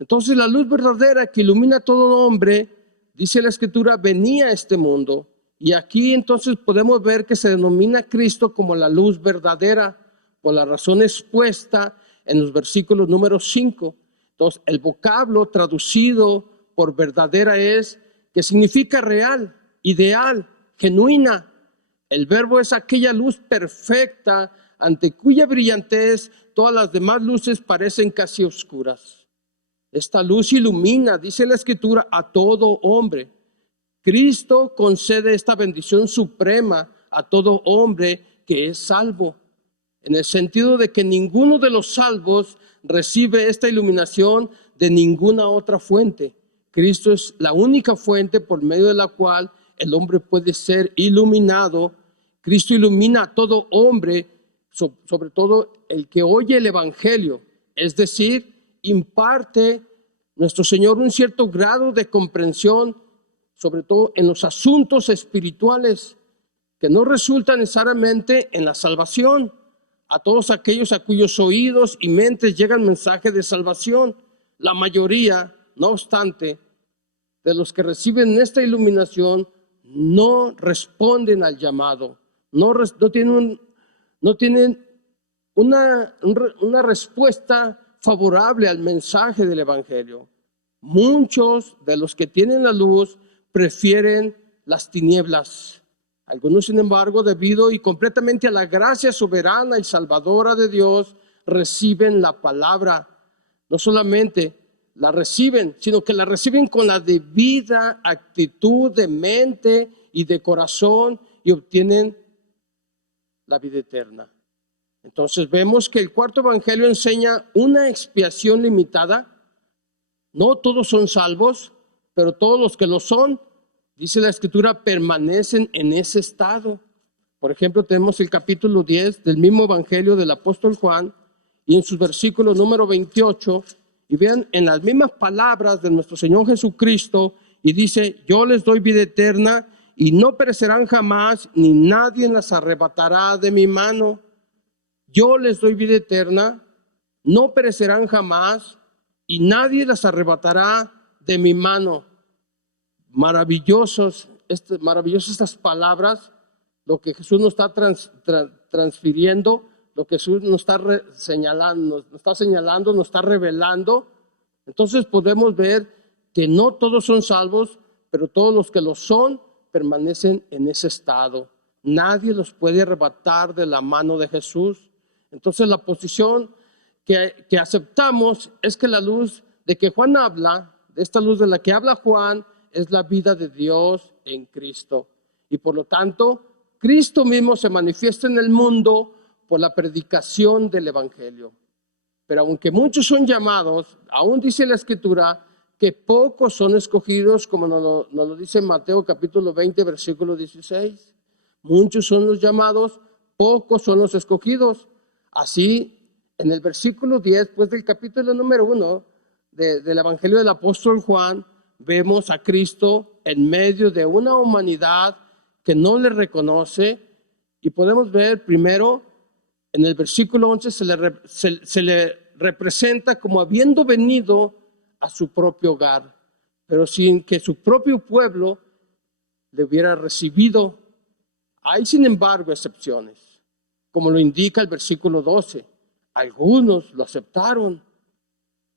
Entonces la luz verdadera que ilumina a todo hombre, dice la Escritura, venía a este mundo. Y aquí entonces podemos ver que se denomina a Cristo como la luz verdadera, por la razón expuesta en los versículos número 5. Entonces el vocablo traducido por verdadera es que significa real, ideal, genuina. El verbo es aquella luz perfecta ante cuya brillantez todas las demás luces parecen casi oscuras. Esta luz ilumina, dice la Escritura, a todo hombre. Cristo concede esta bendición suprema a todo hombre que es salvo, en el sentido de que ninguno de los salvos recibe esta iluminación de ninguna otra fuente. Cristo es la única fuente por medio de la cual el hombre puede ser iluminado. Cristo ilumina a todo hombre, sobre todo el que oye el Evangelio, es decir, imparte nuestro Señor un cierto grado de comprensión, sobre todo en los asuntos espirituales, que no resultan necesariamente en la salvación. A todos aquellos a cuyos oídos y mentes llega el mensaje de salvación, la mayoría, no obstante, de los que reciben esta iluminación no responden al llamado, no tienen una respuesta favorable al mensaje del Evangelio. Muchos de los que tienen la luz prefieren las tinieblas. Algunos, sin embargo, debido y completamente a la gracia soberana y salvadora de Dios, reciben la palabra. No solamente la reciben, sino que la reciben con la debida actitud de mente y de corazón y obtienen la vida eterna. Entonces vemos que el cuarto evangelio enseña una expiación limitada. No todos son salvos, pero todos los que lo son, dice la Escritura, permanecen en ese estado. Por ejemplo, tenemos el capítulo 10 del mismo evangelio del apóstol Juan, y en sus versículos número 28, y vean en las mismas palabras de nuestro Señor Jesucristo, y dice: yo les doy vida eterna, y no perecerán jamás, ni nadie las arrebatará de mi mano. Yo les doy vida eterna, no perecerán jamás, y nadie las arrebatará de mi mano. Maravillosas estas palabras, lo que Jesús nos está transfiriendo, lo que Jesús nos está señalando, nos está revelando. Entonces podemos ver que no todos son salvos, pero todos los que lo son permanecen en ese estado. Nadie los puede arrebatar de la mano de Jesús. Entonces la posición que aceptamos es que la luz de que Juan habla, de esta luz de la que habla Juan, es la vida de Dios en Cristo. Y por lo tanto, Cristo mismo se manifiesta en el mundo por la predicación del Evangelio. Pero aunque muchos son llamados, aún dice la Escritura que pocos son escogidos, como nos lo dice en Mateo capítulo 20, versículo 16. Muchos son los llamados, pocos son los escogidos. Así, en el versículo 10, pues del capítulo número 1 del Evangelio del apóstol Juan, vemos a Cristo en medio de una humanidad que no le reconoce, y podemos ver primero en el versículo 11 se le representa como habiendo venido a su propio hogar, pero sin que su propio pueblo le hubiera recibido. Hay, sin embargo, excepciones, como lo indica el versículo 12. Algunos lo aceptaron,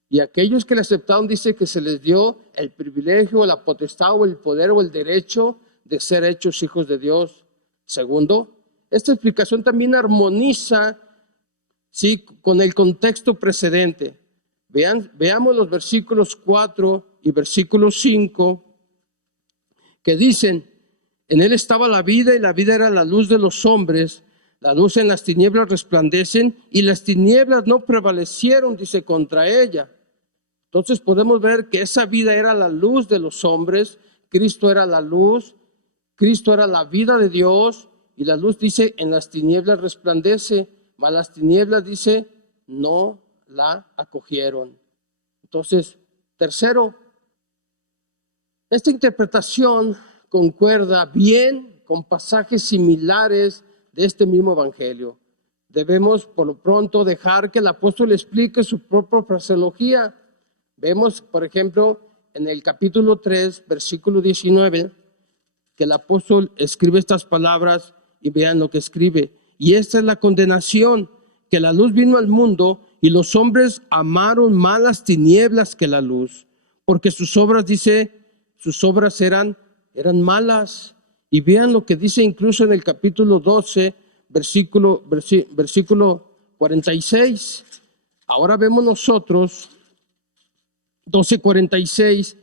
y aquellos que le aceptaron dice que se les dio el privilegio, la potestad o el poder o el derecho de ser hechos hijos de Dios. Segundo, esta explicación también armoniza, ¿sí?, con el contexto precedente. Veamos los versículos 4 y versículo 5, que dicen: en él estaba la vida y la vida era la luz de los hombres. La luz en las tinieblas resplandecen y las tinieblas no prevalecieron, dice, contra ella. Entonces podemos ver que esa vida era la luz de los hombres. Cristo era la luz, Cristo era la vida de Dios, y la luz, dice, en las tinieblas resplandece, mas las tinieblas, dice, no la acogieron. Entonces, tercero, esta interpretación concuerda bien con pasajes similares de este mismo evangelio. Debemos por lo pronto dejar que el apóstol explique su propia fraseología. Vemos, por ejemplo, en el capítulo 3, versículo 19, que el apóstol escribe estas palabras, y vean lo que escribe: y esta es la condenación, que la luz vino al mundo y los hombres amaron más las tinieblas que la luz, porque sus obras, dice, sus obras eran malas. Y vean lo que dice incluso en el capítulo 12, versículo 46. Ahora vemos nosotros 12:46,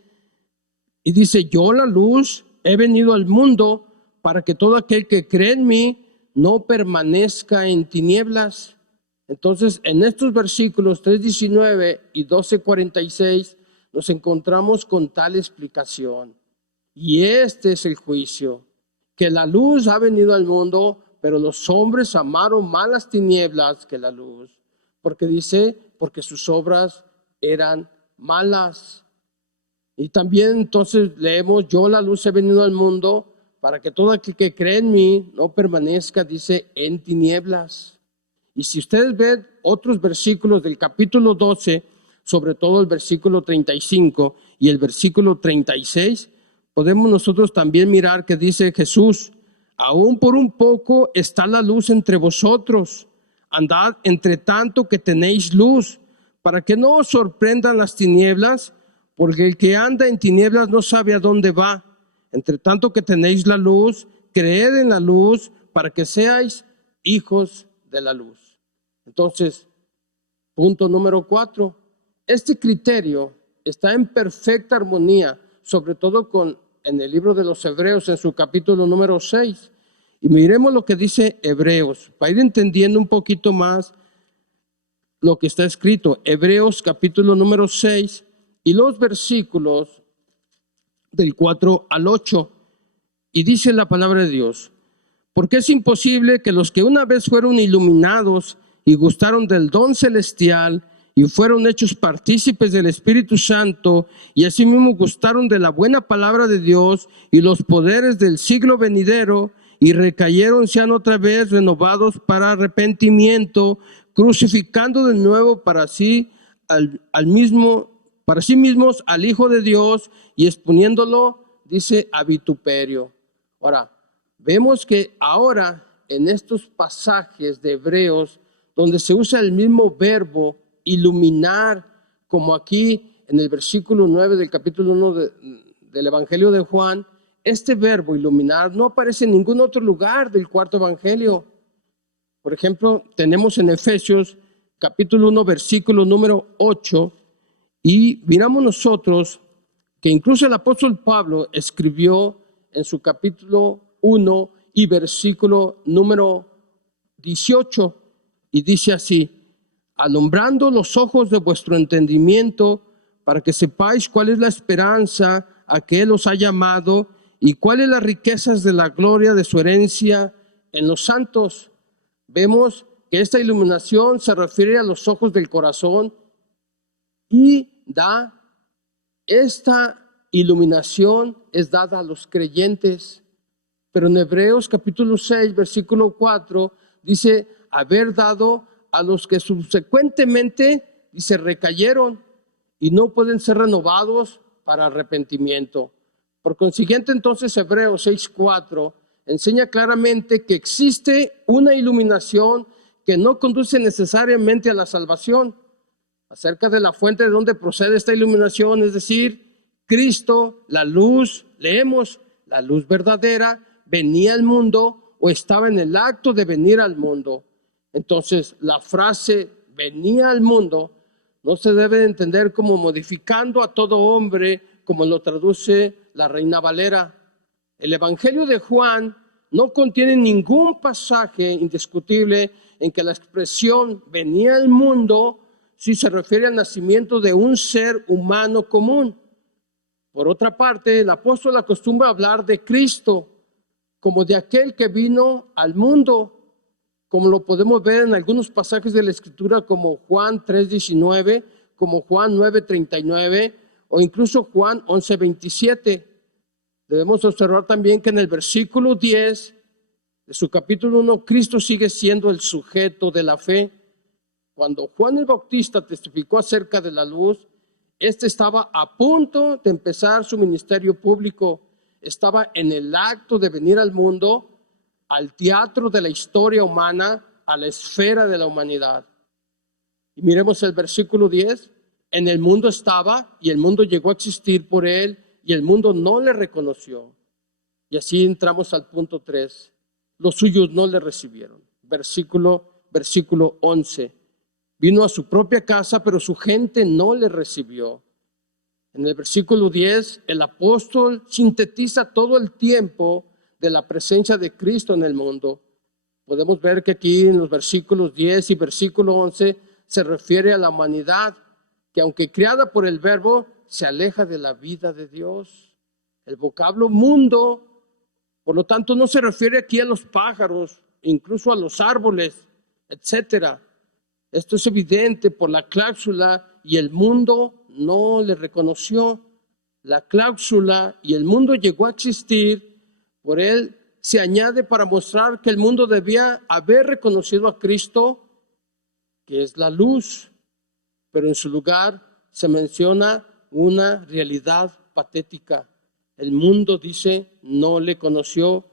y dice: yo, la luz, he venido al mundo para que todo aquel que cree en mí no permanezca en tinieblas. Entonces, en estos versículos 3:19 y 12:46 nos encontramos con tal explicación. Y este es el juicio, que la luz ha venido al mundo, pero los hombres amaron más las tinieblas que la luz, porque dice, porque sus obras eran malas. Y también entonces leemos: yo, la luz, he venido al mundo para que todo aquel que cree en mí no permanezca, dice, en tinieblas. Y si ustedes ven otros versículos del capítulo 12, sobre todo el versículo 35 y el versículo 36, podemos nosotros también mirar que dice Jesús: aún por un poco está la luz entre vosotros, andad entre tanto que tenéis luz, para que no os sorprendan las tinieblas, porque el que anda en tinieblas no sabe a dónde va. Entre tanto que tenéis la luz, creed en la luz, para que seáis hijos de la luz. Entonces, punto número 4, este criterio está en perfecta armonía, sobre todo en el libro de los Hebreos, en su capítulo número 6. Y miremos lo que dice Hebreos, para ir entendiendo un poquito más lo que está escrito. Hebreos capítulo número 6 y los versículos del 4 al 8. Y dice la palabra de Dios: porque es imposible que los que una vez fueron iluminados y gustaron del don celestial y fueron hechos partícipes del Espíritu Santo, y asimismo gustaron de la buena palabra de Dios y los poderes del siglo venidero, y recayeron, sean otra vez renovados para arrepentimiento, crucificando de nuevo para sí mismos al Hijo de Dios, y exponiéndolo, dice, a vituperio. Ahora, vemos que ahora en estos pasajes de Hebreos, donde se usa el mismo verbo iluminar, como aquí en el versículo 9 del capítulo 1 del Evangelio de Juan, este verbo iluminar no aparece en ningún otro lugar del cuarto Evangelio. Por ejemplo, tenemos en Efesios capítulo 1, versículo número 8, y miramos nosotros que incluso el apóstol Pablo escribió en su capítulo 1 y versículo número 18, y dice así: alumbrando los ojos de vuestro entendimiento, para que sepáis cuál es la esperanza a que Él os ha llamado, y cuáles las riquezas de la gloria de su herencia en los santos. Vemos que esta iluminación se refiere a los ojos del corazón, y esta iluminación es dada a los creyentes. Pero en Hebreos capítulo 6, versículo 4, dice haber dado a los que subsecuentemente, dice, recayeron y no pueden ser renovados para arrepentimiento. Por consiguiente, entonces, Hebreos 6:4 enseña claramente que existe una iluminación que no conduce necesariamente a la salvación. Acerca de la fuente de donde procede esta iluminación, es decir, Cristo, la luz, leemos, la luz verdadera, venía al mundo o estaba en el acto de venir al mundo. Entonces, la frase venía al mundo no se debe de entender como modificando a todo hombre, como lo traduce la Reina Valera. El Evangelio de Juan no contiene ningún pasaje indiscutible en que la expresión venía al mundo sí se refiere al nacimiento de un ser humano común. Por otra parte, el apóstol acostumbra a hablar de Cristo como de aquel que vino al mundo, como lo podemos ver en algunos pasajes de la Escritura como Juan 3:19, como Juan 9:39 o incluso Juan 11:27. Debemos observar también que en el versículo 10 de su capítulo 1, Cristo sigue siendo el sujeto de la fe. Cuando Juan el Bautista testificó acerca de la luz, este estaba a punto de empezar su ministerio público, estaba en el acto de venir al mundo, al teatro de la historia humana, a la esfera de la humanidad. Y miremos el versículo 10, en el mundo estaba y el mundo llegó a existir por él y el mundo no le reconoció. Y así entramos al punto 3, los suyos no le recibieron. Versículo 11. Vino a su propia casa, pero su gente no le recibió. En el versículo 10, el apóstol sintetiza todo el tiempo de la presencia de Cristo en el mundo. Podemos ver que aquí en los versículos 10 y versículo 11 se refiere a la humanidad, que aunque creada por el Verbo, se aleja de la vida de Dios. El vocablo mundo, por lo tanto, no se refiere aquí a los pájaros, incluso a los árboles, etcétera. Esto es evidente por la cláusula y el mundo no le reconoció. La cláusula y el mundo llegó a existir, por él se añade para mostrar que el mundo debía haber reconocido a Cristo, que es la luz, pero en su lugar se menciona una realidad patética. El mundo, dice, no le conoció,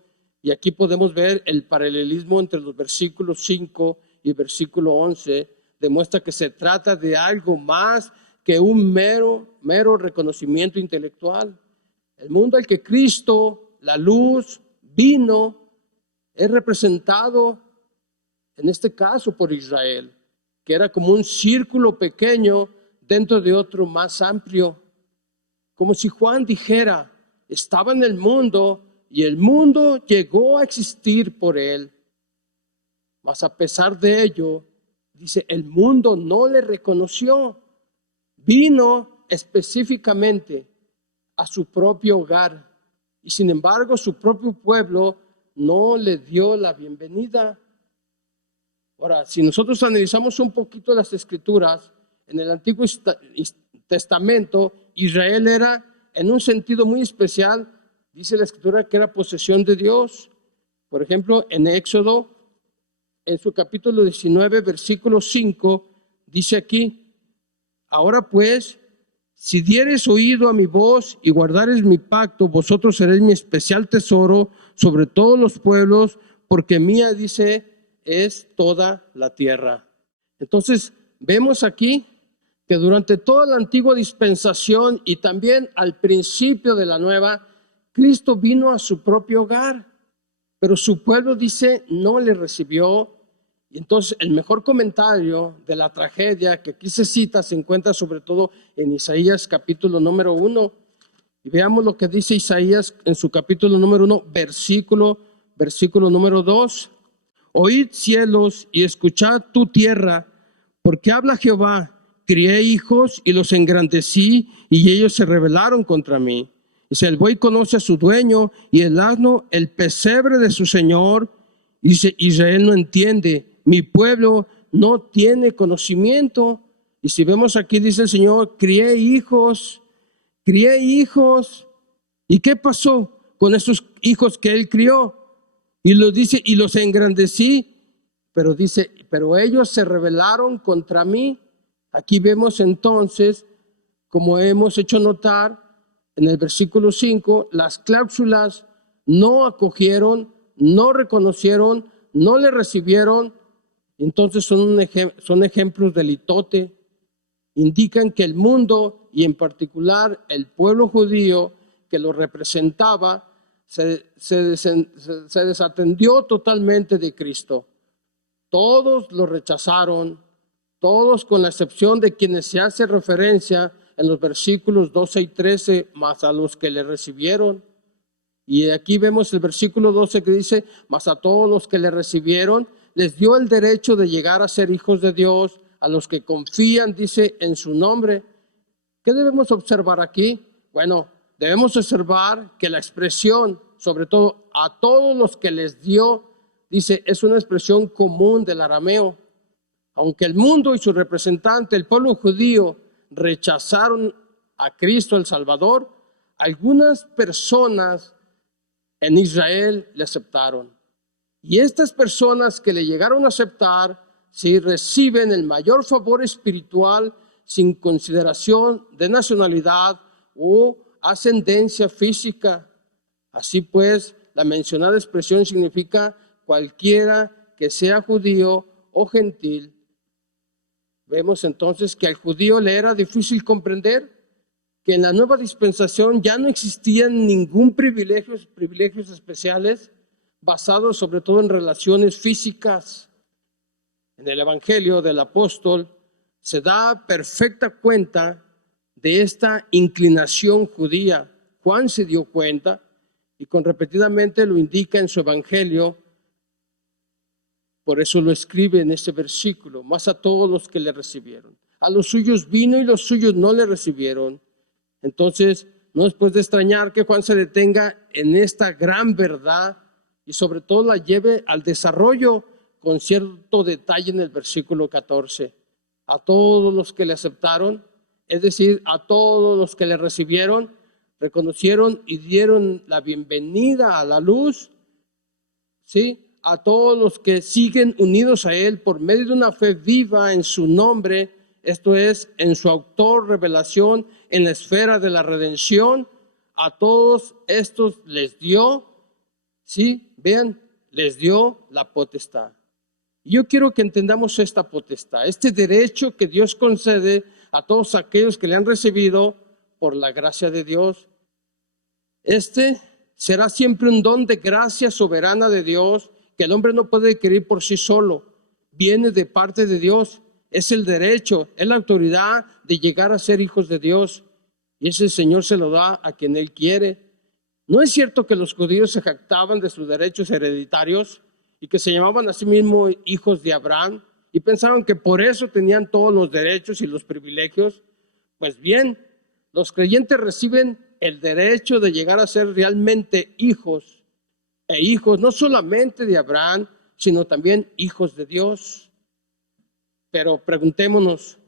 y aquí podemos ver el paralelismo entre los versículos 5 y versículo 11, demuestra que se trata de algo más que un mero reconocimiento intelectual. El mundo al que Cristo, la luz, vino, es representado en este caso por Israel, que era como un círculo pequeño dentro de otro más amplio. Como si Juan dijera, estaba en el mundo y el mundo llegó a existir por él. Mas a pesar de ello, dice, el mundo no le reconoció. Vino específicamente a su propio hogar y sin embargo su propio pueblo no le dio la bienvenida. Ahora, si nosotros analizamos un poquito las Escrituras, en el Antiguo Testamento, Israel era, en un sentido muy especial, dice la Escritura que era posesión de Dios. Por ejemplo, en Éxodo, en su capítulo 19, versículo 5, dice aquí, ahora pues, si dieres oído a mi voz y guardares mi pacto, vosotros seréis mi especial tesoro sobre todos los pueblos, porque mía, dice, es toda la tierra. Entonces, vemos aquí que durante toda la antigua dispensación y también al principio de la nueva, Cristo vino a su propio hogar, pero su pueblo, dice, no le recibió. Y entonces el mejor comentario de la tragedia que aquí se cita se encuentra sobre todo en Isaías capítulo número 1. Y veamos lo que dice Isaías en su capítulo número 1, versículo número 2. Oíd cielos y escuchad tu tierra, porque habla Jehová, crié hijos y los engrandecí y ellos se rebelaron contra mí. Dice, el buey conoce a su dueño y el asno el pesebre de su señor. Dice, Israel no entiende, mi pueblo no tiene conocimiento. Y si vemos aquí, dice el Señor, crié hijos. ¿Y qué pasó con esos hijos que él crió? Y los dice, y los engrandecí, pero dice, pero ellos se rebelaron contra mí. Aquí vemos entonces, como hemos hecho notar en el versículo 5, las cláusulas no acogieron, no reconocieron, no le recibieron. Entonces son ejemplos de litote. Indican que el mundo y en particular el pueblo judío que lo representaba se desatendió totalmente de Cristo. Todos lo rechazaron, todos con la excepción de quienes se hace referencia en los versículos 12 y 13, más a los que le recibieron. Y aquí vemos el versículo 12 que dice, mas a todos los que le recibieron, les dio el derecho de llegar a ser hijos de Dios, a los que confían, dice, en su nombre. ¿Qué debemos observar aquí? Bueno, debemos observar que la expresión, sobre todo a todos los que les dio, dice, es una expresión común del arameo. Aunque el mundo y su representante, el pueblo judío, rechazaron a Cristo el Salvador, algunas personas en Israel le aceptaron. Y estas personas que le llegaron a aceptar, sí, reciben el mayor favor espiritual sin consideración de nacionalidad o ascendencia física. Así pues, la mencionada expresión significa cualquiera que sea judío o gentil. Vemos entonces que al judío le era difícil comprender que en la nueva dispensación ya no existían ningún privilegios especiales basados sobre todo en relaciones físicas. En el Evangelio del apóstol se da perfecta cuenta de esta inclinación judía. Juan se dio cuenta y repetidamente lo indica en su Evangelio. Por eso lo escribe en este versículo, más a todos los que le recibieron. A los suyos vino y los suyos no le recibieron. Entonces, no es pues de extrañar que Juan se detenga en esta gran verdad y sobre todo la lleve al desarrollo con cierto detalle en el versículo 14. A todos los que le aceptaron, es decir, a todos los que le recibieron, reconocieron y dieron la bienvenida a la luz, ¿sí? A todos los que siguen unidos a Él por medio de una fe viva en su nombre, esto es, en su autor revelación, en la esfera de la redención, a todos estos les dio, ¿sí? Vean, les dio la potestad. Yo quiero que entendamos esta potestad, este derecho que Dios concede a todos aquellos que le han recibido por la gracia de Dios. Este será siempre un don de gracia soberana de Dios que el hombre no puede adquirir por sí solo. Viene de parte de Dios. Es el derecho, es la autoridad de llegar a ser hijos de Dios. Y ese Señor se lo da a quien Él quiere. ¿No es cierto que los judíos se jactaban de sus derechos hereditarios y que se llamaban a sí mismos hijos de Abraham y pensaban que por eso tenían todos los derechos y los privilegios? Pues bien, los creyentes reciben el derecho de llegar a ser realmente hijos no solamente de Abraham, sino también hijos de Dios. Pero preguntémonos,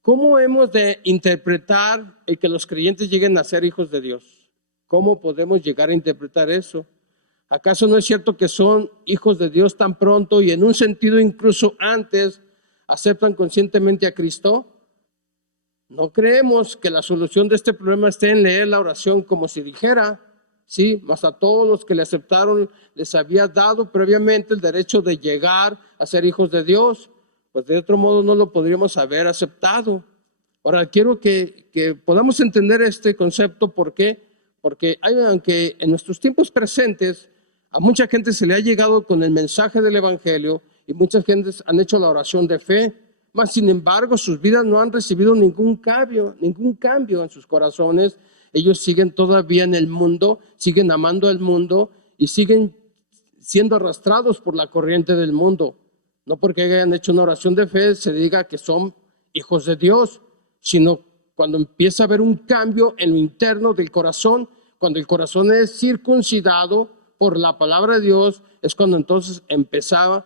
¿cómo hemos de interpretar el que los creyentes lleguen a ser hijos de Dios? ¿Cómo podemos llegar a interpretar eso? ¿Acaso no es cierto que son hijos de Dios tan pronto y en un sentido incluso antes aceptan conscientemente a Cristo? No creemos que la solución de este problema esté en leer la oración como si dijera, sí, mas a todos los que le aceptaron les había dado previamente el derecho de llegar a ser hijos de Dios. Pues de otro modo no lo podríamos haber aceptado. Ahora quiero que podamos entender este concepto. ¿Por qué? Porque aunque en nuestros tiempos presentes a mucha gente se le ha llegado con el mensaje del Evangelio y muchas gentes han hecho la oración de fe, mas sin embargo sus vidas no han recibido ningún cambio en sus corazones. Ellos siguen todavía en el mundo, siguen amando al mundo y siguen siendo arrastrados por la corriente del mundo. No porque hayan hecho una oración de fe se diga que son hijos de Dios, sino cuando empieza a haber un cambio en lo interno del corazón, cuando el corazón es circuncidado por la palabra de Dios, es cuando entonces empieza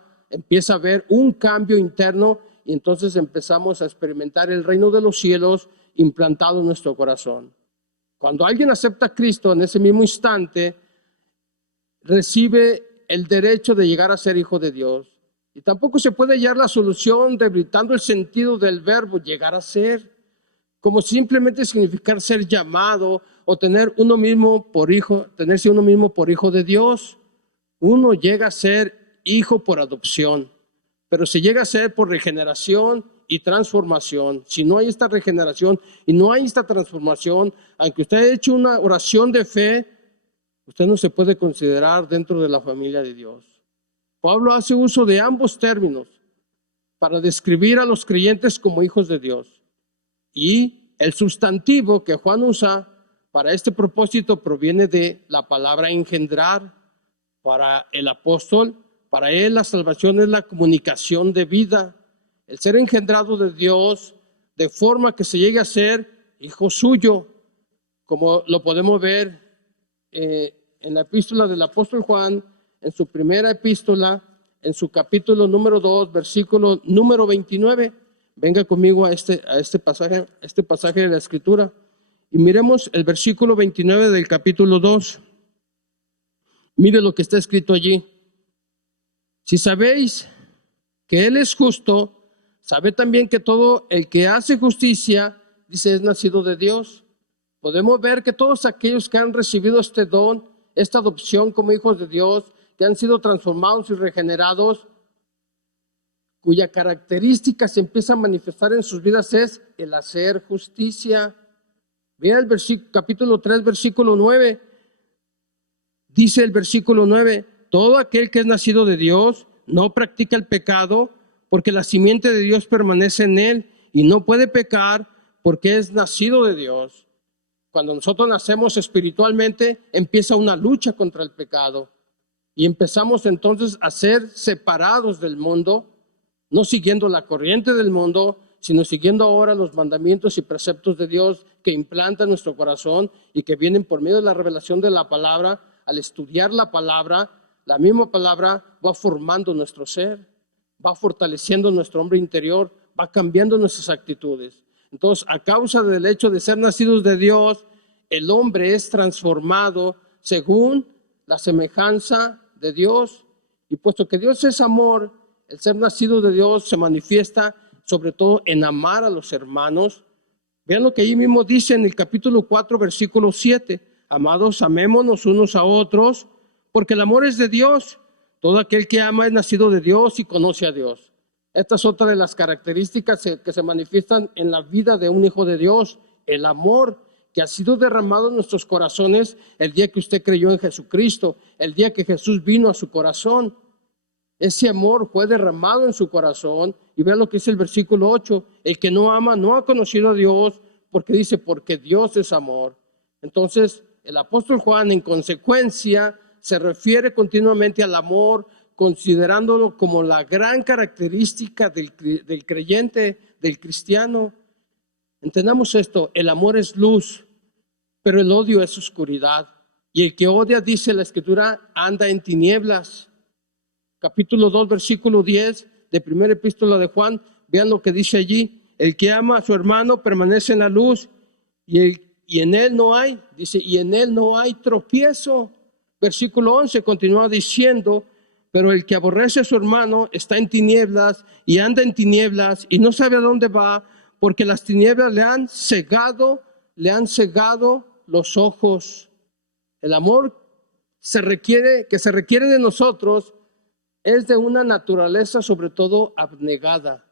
a haber un cambio interno y entonces empezamos a experimentar el reino de los cielos implantado en nuestro corazón. Cuando alguien acepta a Cristo, en ese mismo instante recibe el derecho de llegar a ser hijo de Dios. Y tampoco se puede hallar la solución debilitando el sentido del verbo llegar a ser, como simplemente significar ser llamado o tenerse uno mismo por hijo de Dios. Uno llega a ser hijo por adopción, pero se llega a ser por regeneración y transformación. Si no hay esta regeneración y no hay esta transformación, aunque usted haya hecho una oración de fe, usted no se puede considerar dentro de la familia de Dios. Pablo hace uso de ambos términos para describir a los creyentes como hijos de Dios. Y el sustantivo que Juan usa para este propósito proviene de la palabra engendrar. Para el apóstol, para él la salvación es la comunicación de vida, el ser engendrado de Dios de forma que se llegue a ser hijo suyo, como lo podemos ver en la epístola del apóstol Juan, en su primera epístola, en su capítulo número 2, versículo número 29. Venga conmigo a este pasaje de la Escritura y miremos el versículo 29 del capítulo 2. Mire lo que está escrito allí. Si sabéis que Él es justo, sabed también que todo el que hace justicia, dice, es nacido de Dios. Podemos ver que todos aquellos que han recibido este don, esta adopción como hijos de Dios, que han sido transformados y regenerados, cuya característica se empieza a manifestar en sus vidas es el hacer justicia. Vea el capítulo 3, versículo 9. Dice el versículo 9, todo aquel que es nacido de Dios no practica el pecado, porque la simiente de Dios permanece en él y no puede pecar porque es nacido de Dios. Cuando nosotros nacemos espiritualmente, empieza una lucha contra el pecado y empezamos entonces a ser separados del mundo, no siguiendo la corriente del mundo, sino siguiendo ahora los mandamientos y preceptos de Dios que implantan nuestro corazón y que vienen por medio de la revelación de la palabra. Al estudiar la palabra, la misma palabra va formando nuestro ser, va fortaleciendo nuestro hombre interior, va cambiando nuestras actitudes. Entonces, a causa del hecho de ser nacidos de Dios, el hombre es transformado según la semejanza de Dios. Y puesto que Dios es amor, el ser nacido de Dios se manifiesta sobre todo en amar a los hermanos. Vean lo que ahí mismo dice en el capítulo 4, versículo 7. Amados, amémonos unos a otros, porque el amor es de Dios. Todo aquel que ama es nacido de Dios y conoce a Dios. Esta es otra de las características que se manifiestan en la vida de un hijo de Dios, el amor que ha sido derramado en nuestros corazones el día que usted creyó en Jesucristo, el día que Jesús vino a su corazón. Ese amor fue derramado en su corazón. Y vean lo que dice el versículo 8, el que no ama no ha conocido a Dios, porque dice, porque Dios es amor. Entonces, el apóstol Juan, en consecuencia, se refiere continuamente al amor, considerándolo como la gran característica del creyente, del cristiano. Entendamos esto, el amor es luz, pero el odio es oscuridad. Y el que odia, dice la Escritura, anda en tinieblas. Capítulo 2, versículo 10 de primera epístola de Juan, vean lo que dice allí. El que ama a su hermano permanece en la luz y en él no hay, dice, y en él no hay tropiezo. Versículo 11 continúa diciendo, pero el que aborrece a su hermano está en tinieblas y anda en tinieblas y no sabe a dónde va, porque las tinieblas le han cegado los ojos. El amor que se requiere de nosotros es de una naturaleza sobre todo abnegada.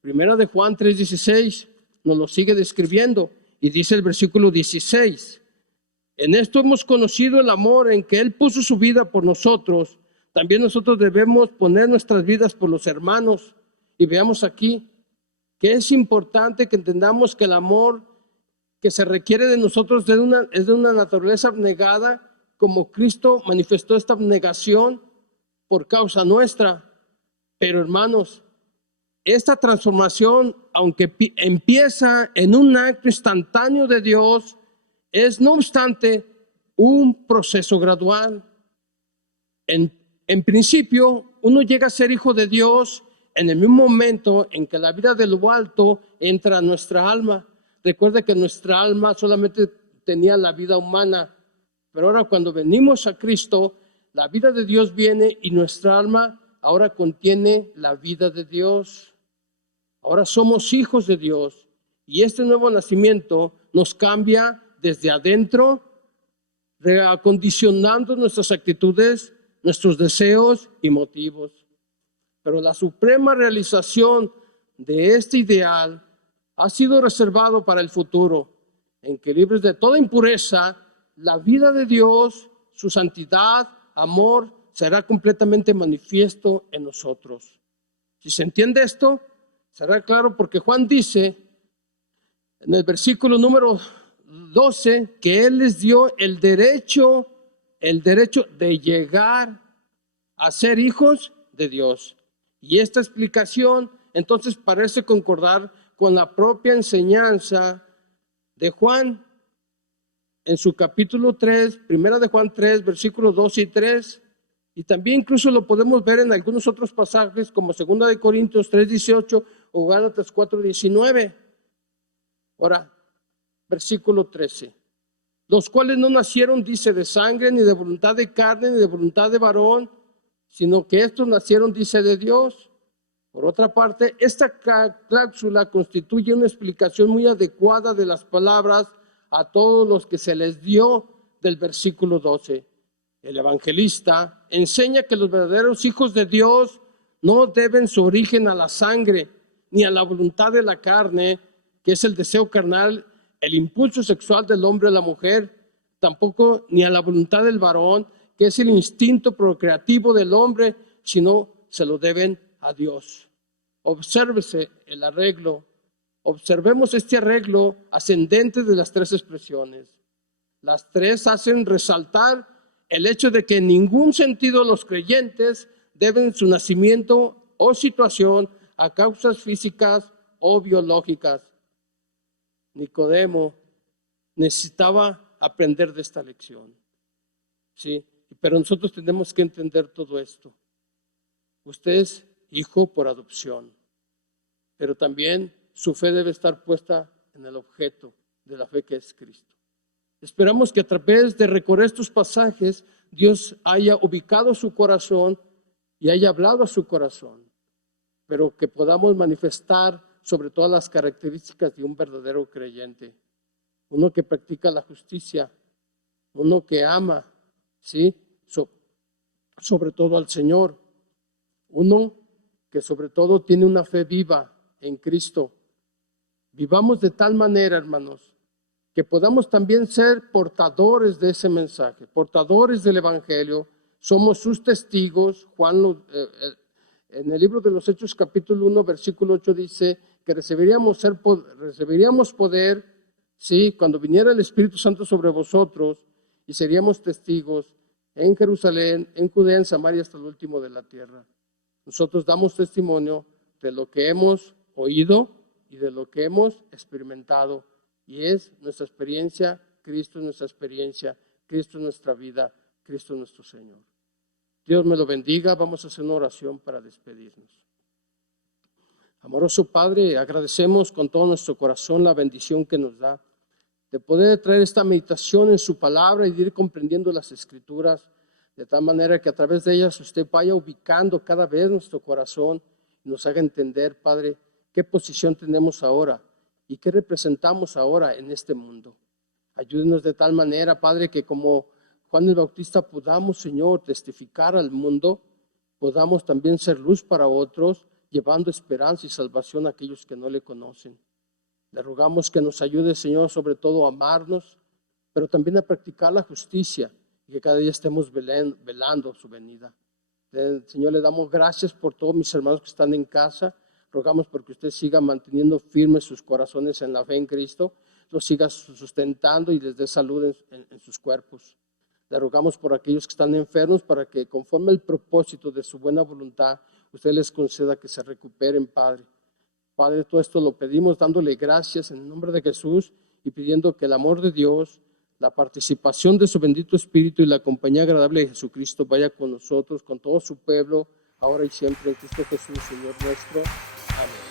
Primera de Juan 3:16 nos lo sigue describiendo y dice el versículo 16, en esto hemos conocido el amor en que Él puso su vida por nosotros, también nosotros debemos poner nuestras vidas por los hermanos. Y veamos aquí que es importante que entendamos que el amor que se requiere de nosotros es de una naturaleza abnegada, como Cristo manifestó esta abnegación por causa nuestra. Pero hermanos, esta transformación, aunque empieza en un acto instantáneo de Dios, es no obstante un proceso gradual. En principio, uno llega a ser hijo de Dios en el mismo momento en que la vida de lo alto entra a nuestra alma. Recuerde que nuestra alma solamente tenía la vida humana, pero ahora cuando venimos a Cristo, la vida de Dios viene y nuestra alma ahora contiene la vida de Dios. Ahora somos hijos de Dios y este nuevo nacimiento nos cambia desde adentro, reacondicionando nuestras actitudes, nuestros deseos y motivos. Pero la suprema realización de este ideal ha sido reservado para el futuro, en que libres de toda impureza, la vida de Dios, su santidad, amor, será completamente manifiesto en nosotros. Si se entiende esto, será claro porque Juan dice en el versículo número 12 que Él les dio el derecho de llegar a ser hijos de Dios. Y esta explicación entonces parece concordar con la propia enseñanza de Juan en su capítulo 3, primera de Juan 3, versículos 2 y 3, y también incluso lo podemos ver en algunos otros pasajes como segunda de Corintios 3, 18 o Gálatas 4, 19. Ahora, versículo 13. Los cuales no nacieron, dice, de sangre, ni de voluntad de carne, ni de voluntad de varón, sino que estos nacieron, dice, de Dios. Por otra parte, esta cláusula constituye una explicación muy adecuada de las palabras a todos los que se les dio del versículo 12. El evangelista enseña que los verdaderos hijos de Dios no deben su origen a la sangre, ni a la voluntad de la carne, que es el deseo carnal, el impulso sexual del hombre a la mujer, tampoco ni a la voluntad del varón, que es el instinto procreativo del hombre, sino se lo deben a Dios. Obsérvese el arreglo, observemos este arreglo ascendente de las tres expresiones. Las tres hacen resaltar el hecho de que en ningún sentido los creyentes deben su nacimiento o situación a causas físicas o biológicas. Nicodemo necesitaba aprender de esta lección, ¿sí? Pero nosotros tenemos que entender todo esto. Usted es hijo por adopción, pero también su fe debe estar puesta en el objeto de la fe que es Cristo. Esperamos que a través de recorrer estos pasajes Dios haya ubicado su corazón y haya hablado a su corazón, pero que podamos manifestar sobre todas las características de un verdadero creyente. Uno que practica la justicia, uno que ama, ¿sí? Sobre todo al Señor, uno que sobre todo tiene una fe viva en Cristo. Vivamos de tal manera, hermanos, que podamos también ser portadores de ese mensaje, portadores del Evangelio. Somos sus testigos. Juan, en el libro de los Hechos, capítulo 1, versículo 8, dice que recibiríamos poder, ¿sí?, cuando viniera el Espíritu Santo sobre vosotros, y seríamos testigos en Jerusalén, en Judea, en Samaria, hasta el último de la tierra. Nosotros damos testimonio de lo que hemos oído y de lo que hemos experimentado. Y es nuestra experiencia, Cristo es nuestra experiencia, Cristo es nuestra vida, Cristo es nuestro Señor. Dios me lo bendiga. Vamos a hacer una oración para despedirnos. Amoroso Padre, agradecemos con todo nuestro corazón la bendición que nos da de poder traer esta meditación en su palabra y de ir comprendiendo las Escrituras de tal manera que a través de ellas usted vaya ubicando cada vez nuestro corazón y nos haga entender, Padre, qué posición tenemos ahora y qué representamos ahora en este mundo. Ayúdenos de tal manera, Padre, que como Juan el Bautista podamos, Señor, testificar al mundo, podamos también ser luz para otros, llevando esperanza y salvación a aquellos que no le conocen. Le rogamos que nos ayude, Señor, sobre todo a amarnos, pero también a practicar la justicia y que cada día estemos velando su venida. Señor, le damos gracias por todos mis hermanos que están en casa. Rogamos porque usted siga manteniendo firmes sus corazones en la fe en Cristo, los siga sustentando y les dé salud en sus cuerpos. Le rogamos por aquellos que están enfermos para que conforme al propósito de su buena voluntad, usted les conceda que se recuperen, Padre. Padre, todo esto lo pedimos dándole gracias en el nombre de Jesús y pidiendo que el amor de Dios, la participación de su bendito Espíritu y la compañía agradable de Jesucristo vaya con nosotros, con todo su pueblo, ahora y siempre en Cristo Jesús, Señor nuestro. Amén.